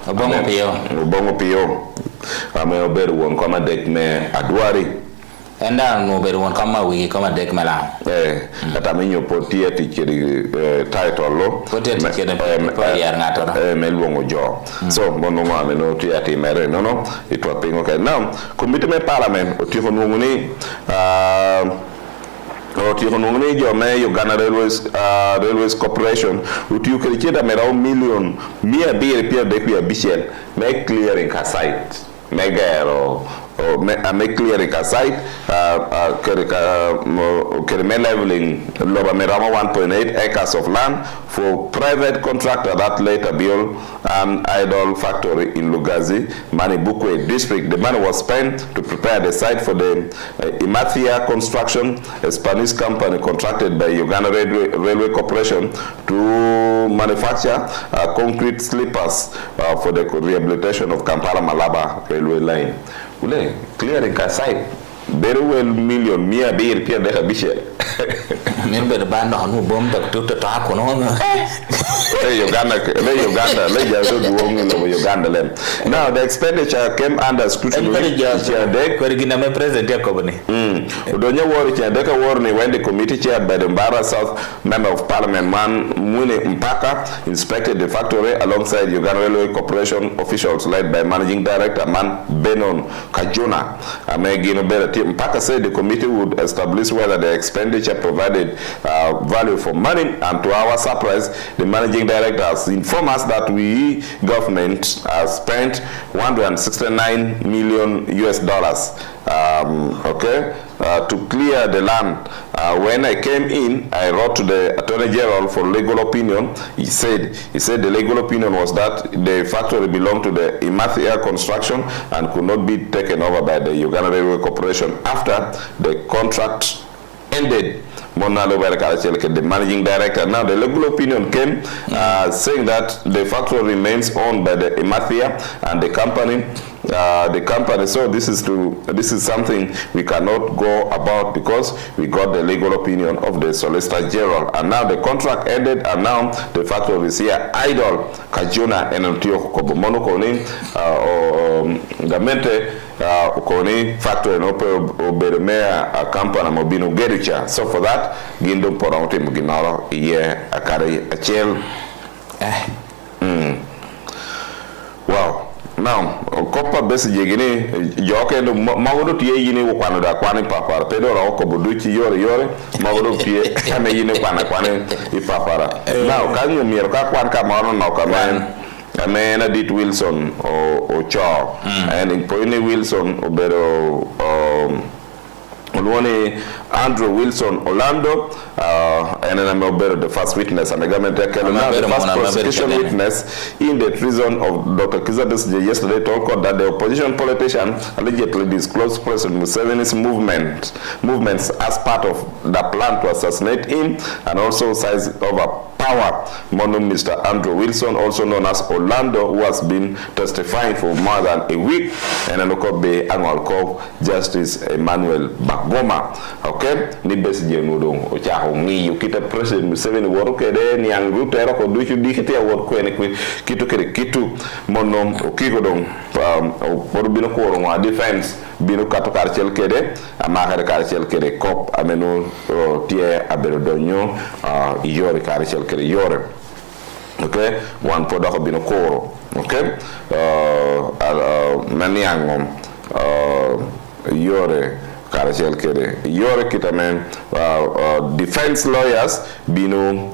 Opio ame oberu won kama dek me adwari enda no beru won kama wi kama dek mela ata me nyopo tie tikiri title lo potie tikiri pa yar ngata me luongo jo so mono ma me no tie ati mere no itwa pingo ke now committee me parliament otiko nuongo ni Otikonungni jo me Uganda Railways Corporation utiyo kericheda merao million 100 bichel me clearing ka site me gero me clearing ka site kere me leveling loba merama 1.8 acres of land for private contractor that later built an idol factory in Lugazi, Manibukwe district. The money was spent to prepare the site for the Imathia Construction, a Spanish company contracted by Uganda Railway Corporation to manufacture concrete sleepers for the rehabilitation of Kampala-Malaba railway line. Ule, clearing a site. Very well million mia beer pia de habishe member the band on bomb to talk on Uganda le jazo duongo no Uganda lem. Now the expenditure came under scrutiny de korigina me president yakobani udonya wori cha warning when the committee chaired by the Omara South member of parliament man Mune Mpaka inspected the factory alongside Uganda Railway Corporation officials led by managing director man Benon Kajuna amegino better Mpaka said the committee would establish whether the expenditure provided value for money, and to our surprise, the managing director has informed us that we government has spent $169 million to clear the land. When I came in, I wrote to the Attorney General for legal opinion. He said the legal opinion was that the factory belonged to the Imathia Construction and could not be taken over by the Uganda Railway Corporation after the contract ended. The managing director. Now the legal opinion came saying that the factory remains owned by the Imathia and the company. So this is something we cannot go about because we got the legal opinion of the Solicitor General, and now the contract ended, and now the factory is here idle. Kajuna and Kobomono Koni Gamente Koni factory and Obermea a company Mobino Gericha. So for that, Gindo Poronte Muginaro, Akari Achel. Wow. Now, kopa besi jegini joke ndo mawodo tie yini wukwana da kwani papara pedo ra oko buduchi yore mawodo tie kame yini kwani ipapara. Now, kanyo miero ka kwan ka mawono na okamen amena dit Wilson o Chaw and in Poine Wilson obero Olwani Andrew Wilson Orlando and then I'm the first witness and the government the first prosecution witness in the treason of Dr. Kizabes yesterday told court that the opposition politician allegedly disclosed President Museveni's movements as part of the plan to assassinate him and also size over power. Mono Mr. Andrew Wilson, also known as Orlando, who has been testifying for more than a week, and Anokobe annual court Justice Emmanuel Bagoma. Okay, ni besi jenudong ochaho ngi ukita President Museveni worokede ni anguta era ko duchu dikete awor ko ene kitu monom okigodong porubino ko ro defense bino kato karchel kede amaka karchel kede kop ameno tie abero donyo yore karchel kede yore. Okay, one podako bino koro. Okay, mani angom yore karachel kede yore kitamen defense lawyers bino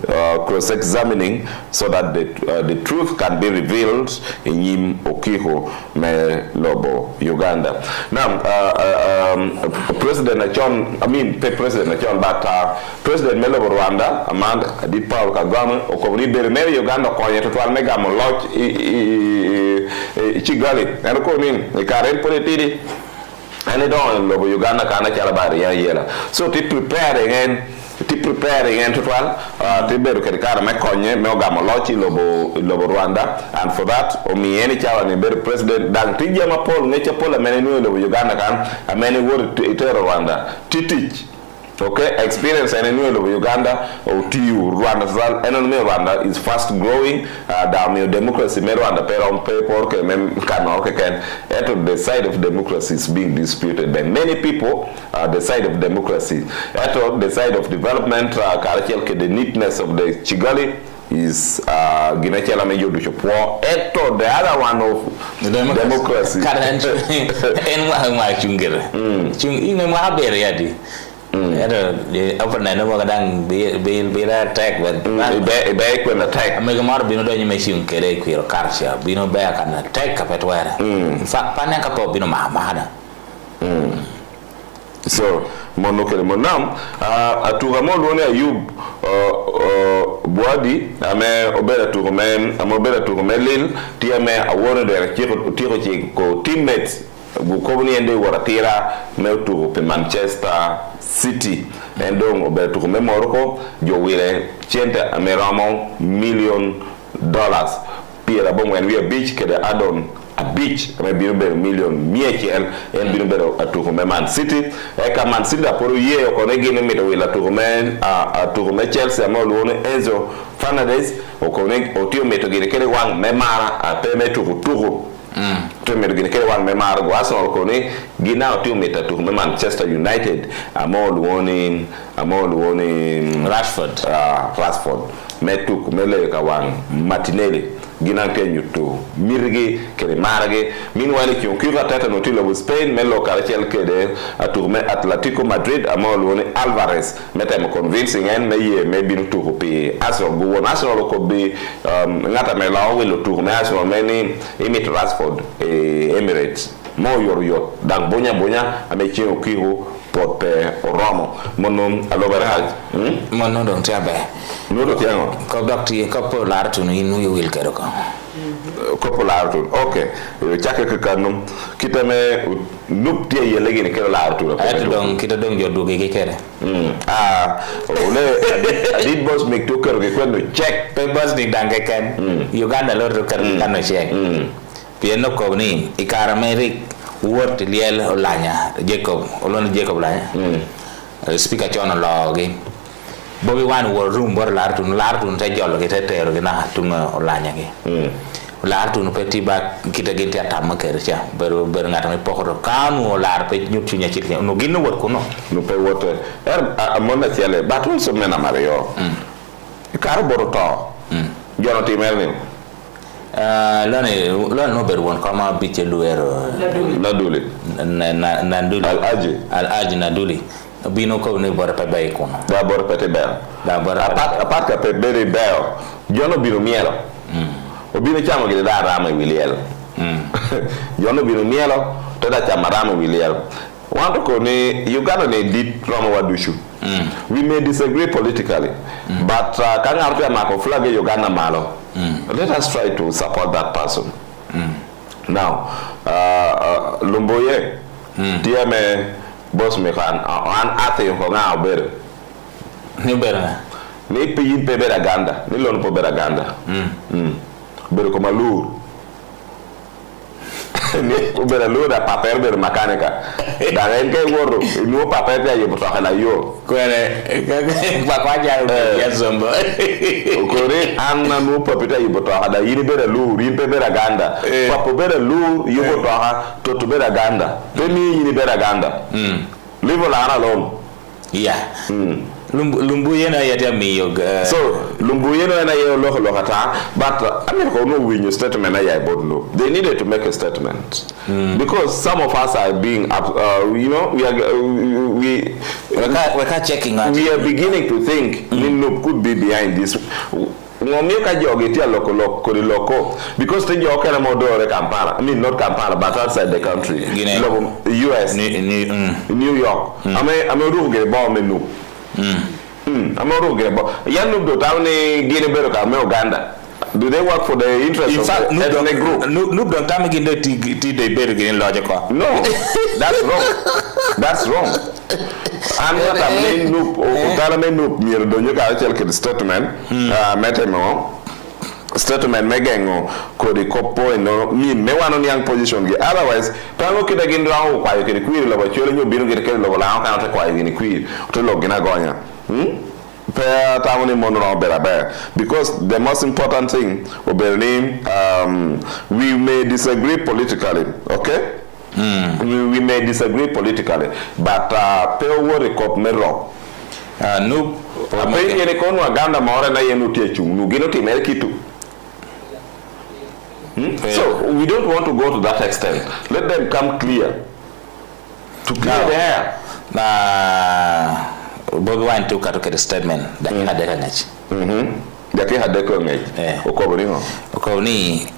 cross-examining so that the truth can be revealed in Yim Okiho me lobo Uganda. Now President President Melobo Rwanda Amanda di Paul Kagame okobri bere me Uganda ko yeto twal me gamo loch Kigali en ko min e karen politidi and don't lobo Uganda kana chala bari ya yela so to prepare again to twal to beru ke kara me konye me ogamo lochi lobo Rwanda, and for that omi eni chawa ni beru president dang tija ma pol ngecha pol amene no lobo Uganda kan amene word to Rwanda titich. Okay, experience and anyway of Uganda or TU Rwanda Rwanda is fast growing. Down democracy Rwanda on paper can the side of democracy is being disputed by many people. The side of democracy, the side of development, the neatness of the Kigali is Ginechela Mejo Duchopo. The other one of democracy. Open na no kadang be attack but be when attack me gamar bino do nyime siun kere kwiro karsha bino be kan attack kapetwera fa pana kapo bino mahada so mono kele monam atuga mo lone ayub boadi ame obera tugo lil tiame awore de tiro ko teammates Bukobuni ende waratira meutu pe Manchester City endong obetu me Morocco jowire chente ameramo $1 million pira bon when we a beach kede adon a beach me bino million miechel en bino bero atuko me Man City e ka Man City aporo ye ko ne gine me wila atuko me Chelsea amolo Enzo Fernandez o ko ne otio meto gine kede wang me mara a pe metu tuko to me gine kede wan me mar go Arsenal ko ne gina to meta to me Manchester United amol woni Rashford metu ko mele ka wan Martinelli gina tenyu to mirge kede marge meanwhile ki on kira tata no tilo Spain melo karachel kede atourme Atletico Madrid amol woni Alvarez meta me convincing en me binu to ko pe Arsenal go won Arsenal ko be ngata me lawo welo to me Arsenal meni emit Rashford Emirates mo yor dan bonya ame chi okiro pot pe Romo mono alobara haj mono don tiabe no do tiango ko doctor ko polar to no inu wil kero ko polar to okay chaka kanum kitame nup tie yelegi ne kero lar to kita don jodu ge kere ole did boss make to kero ge kwendo check pe boss ni dange ken Uganda lor to kero kan no check pieno ko ni ikara merik word liel olanya Jacob lanya speaker chono logi bobi wan war room bor lartun ta jollo ke tetero ke na tunga olanya ke lartun peti ba kita gente atam ke cha ber ngata me pokoro kanu lar pe nyutu nya ci no ginno wor ko no pe wote amona tiale batun so mena mario ikara boroto jono timerni lone no ber won kama biche luero naduli al-aji naduli bino ko ne bora pe bay ko da bora pe be da bora apat ka pe be jono bino mielo o bino chama gele da rama wiliel jono bino mielo to da chama rama wiliel wanto ko ne Uganda ne dit rama wadushu we may disagree politically but kan arpe ma ko flag Uganda malo let us try to support that person now Lumboye tiame boss me kan an ate ko nga ber ni bera ni pe bera ganda ni lon po bera ganda ber ko malur ni ko bera loda papel ber makanika da ren ke woro no papel ya yobo takala yo ko ene ba kwa ja ya zombo ko re anna no papel ya yobo takala yini bera lur yin pe bera ganda papo bera lur yobo takala to bera ganda pe ni yini bera ganda level ara lon Yeah. Lumbu yena yata miyo. So lumbu yena na yo lokata, but America no win your statement na yai bodlo. They needed to make a statement because some of us are being, you know, we're checking out. We are beginning to think Nino could be behind this. Ngomeka jogetia loko because the joke na modore Kampala. I mean not Kampala but outside the country. US, New York. I'm a ruge bomb menu. I'm a ruge bomb. Yanu do tawni Guinea Beroka me Uganda. Do they work for the interest of the ethnic group? Noob don't tell me ti de better getting logical. No, that's wrong. That's wrong. I'm not a main noob or Talame noob near Donyoka Chelkid statement, Metamo. Statement megango kodi kopo no me one on young position otherwise tango kida gindu au kwa yake kwiri lo bachole nyo binu gete lo la kan ta kwa yake kwiri to lo gina gonya per tamoni monro berabe because the most important thing we may disagree politically, okay? We may disagree politically, but per worry cop mero no ape yene kono aganda maore na yenu tiechu nugino timel kitu. So we don't want to go to that extent. Let them come clear. To clear the air. Bobi Wine took a statement that he had a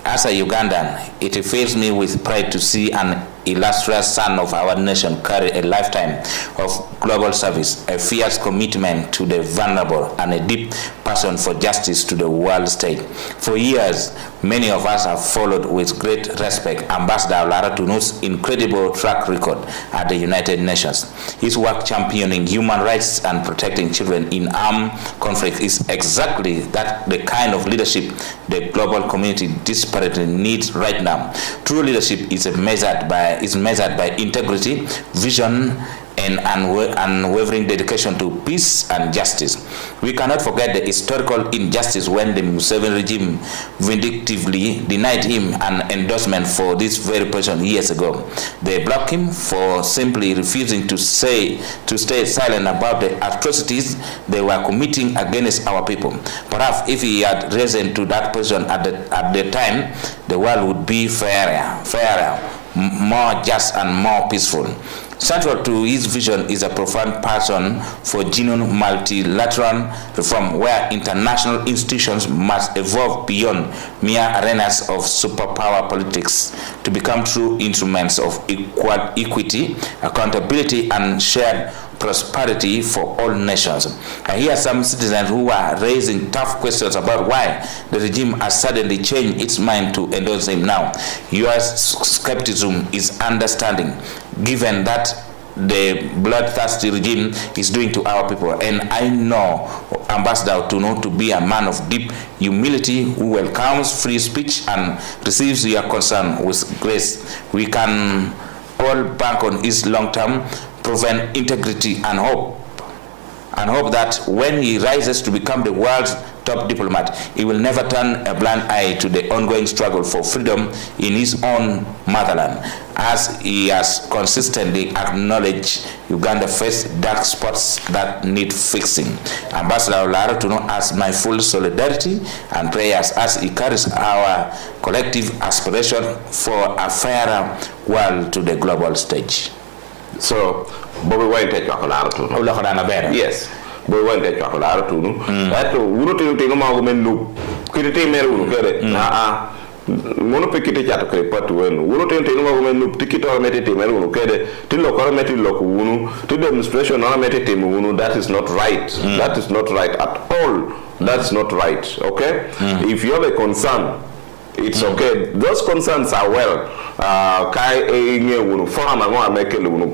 as a Ugandan, it fills me with pride to see an illustrious son of our nation carry a lifetime of global service, a fierce commitment to the vulnerable, and a deep passion for justice to the world stage. For years, many of us have followed with great respect Ambassador Lara Tunu's incredible track record at the United Nations. His work championing human rights and protecting children in armed conflict is exactly the kind of leadership the global community desperately needs right now. True leadership is measured by integrity, vision, and unwavering dedication to peace and justice. We cannot forget the historical injustice when the Museveni regime vindictively denied him an endorsement for this very person years ago. They blocked him for simply refusing to stay silent about the atrocities they were committing against our people. Perhaps if he had risen to that person at the time, the world would be fairer, more just and more peaceful. Central to his vision is a profound passion for genuine multilateral reform where international institutions must evolve beyond mere arenas of superpower politics to become true instruments of equity, accountability, and shared prosperity for all nations. I hear some citizens who are raising tough questions about why the regime has suddenly changed its mind to endorse him now. U.S. skepticism is understanding, given that the bloodthirsty regime is doing to our people. And I know Ambassador to be a man of deep humility who welcomes free speech and receives your concern with grace. We can all bank on his long-term proven integrity and hope that when he rises to become the world's top diplomat, he will never turn a blind eye to the ongoing struggle for freedom in his own motherland, as he has consistently acknowledged Uganda faces dark spots that need fixing. Ambassador Lara Tuno has my full solidarity and prayers as he carries our collective aspiration for a fairer world to the global stage. So, Bobby Wine take chocolate to no. Yes. Bobby Wine take chocolate to no. That wouldn't take a moment loop. Could it take me to get it? Monopekite chato kre patu wenu wono tente no go menu ticket or metete menu kede ti lokoro meti loku wunu to demonstration or metete wunu. That is not right. That is not right at all. That's not right. Okay? If you have a concern, it's okay. Those concerns are well. Kai wunu form and make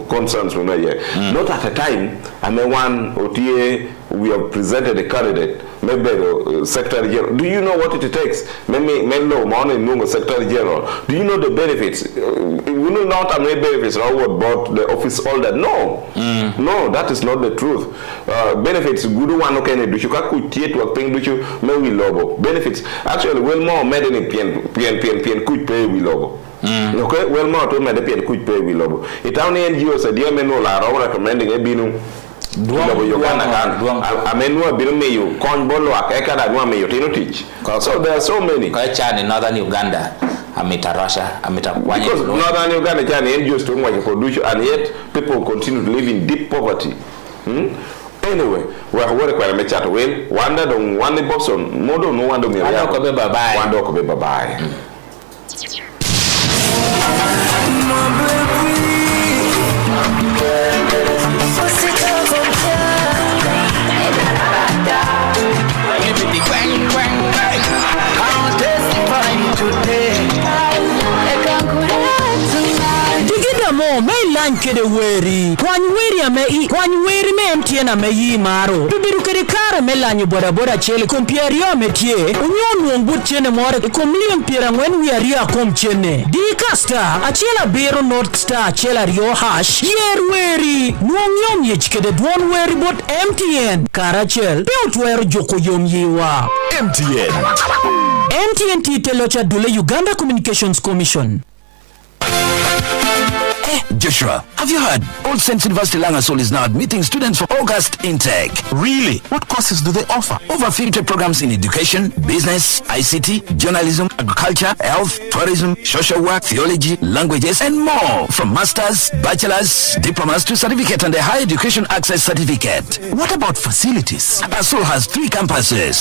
concerns we not at a time. I may one OTA we have presented a candidate, maybe the Secretary General. Do you know what it takes? Maybe no money, no Secretary General. Do you know the benefits? We know not how many benefits or what bought the office holder. No, no, that is not the truth. Benefits good one okay. Do you could to a thing? Do you maybe logo benefits? Actually, well more made in PN could pay we logo. Okay, well more to made PN could pay we logo. It only NGOs a dear men all are recommending a binu. lobo Uganda kan amenua biro meyo kon bolo akeka da nwa meyo tino teach. So there are so many. Kwa chani Northern Uganda amitarasha amitakwanya. Because Northern Uganda chani NGOs to mwa produce and yet people continue to live in deep poverty. Anyway, we're kwa mechato well wanda don wanda Bobson modo no wanda mi wanda ko be bye. Wanda ko be bye. Mo may lan kede weri kwan weri me mtiena me yi maro bibiru kede kare me lanyo boda chele kompierio metie unyon wongbut chene more komlion piera ngwen wiaria kom chene di kasta achela biro north star achela rio hash yer weri nuonyom yech kede duon weri bot MTN karachel beutwer joko yom yiwa MTN titelocha dule Uganda Communications Commission. Joshua, have you heard? Old Saints University Langasol is now admitting students for August intake. Really? What courses do they offer? Over 50 programs in education, business, ICT, journalism, agriculture, health, tourism, social work, theology, languages, and more. From masters, bachelors, diplomas to certificate and a higher education access certificate. What about facilities? ASOL has 3 campuses.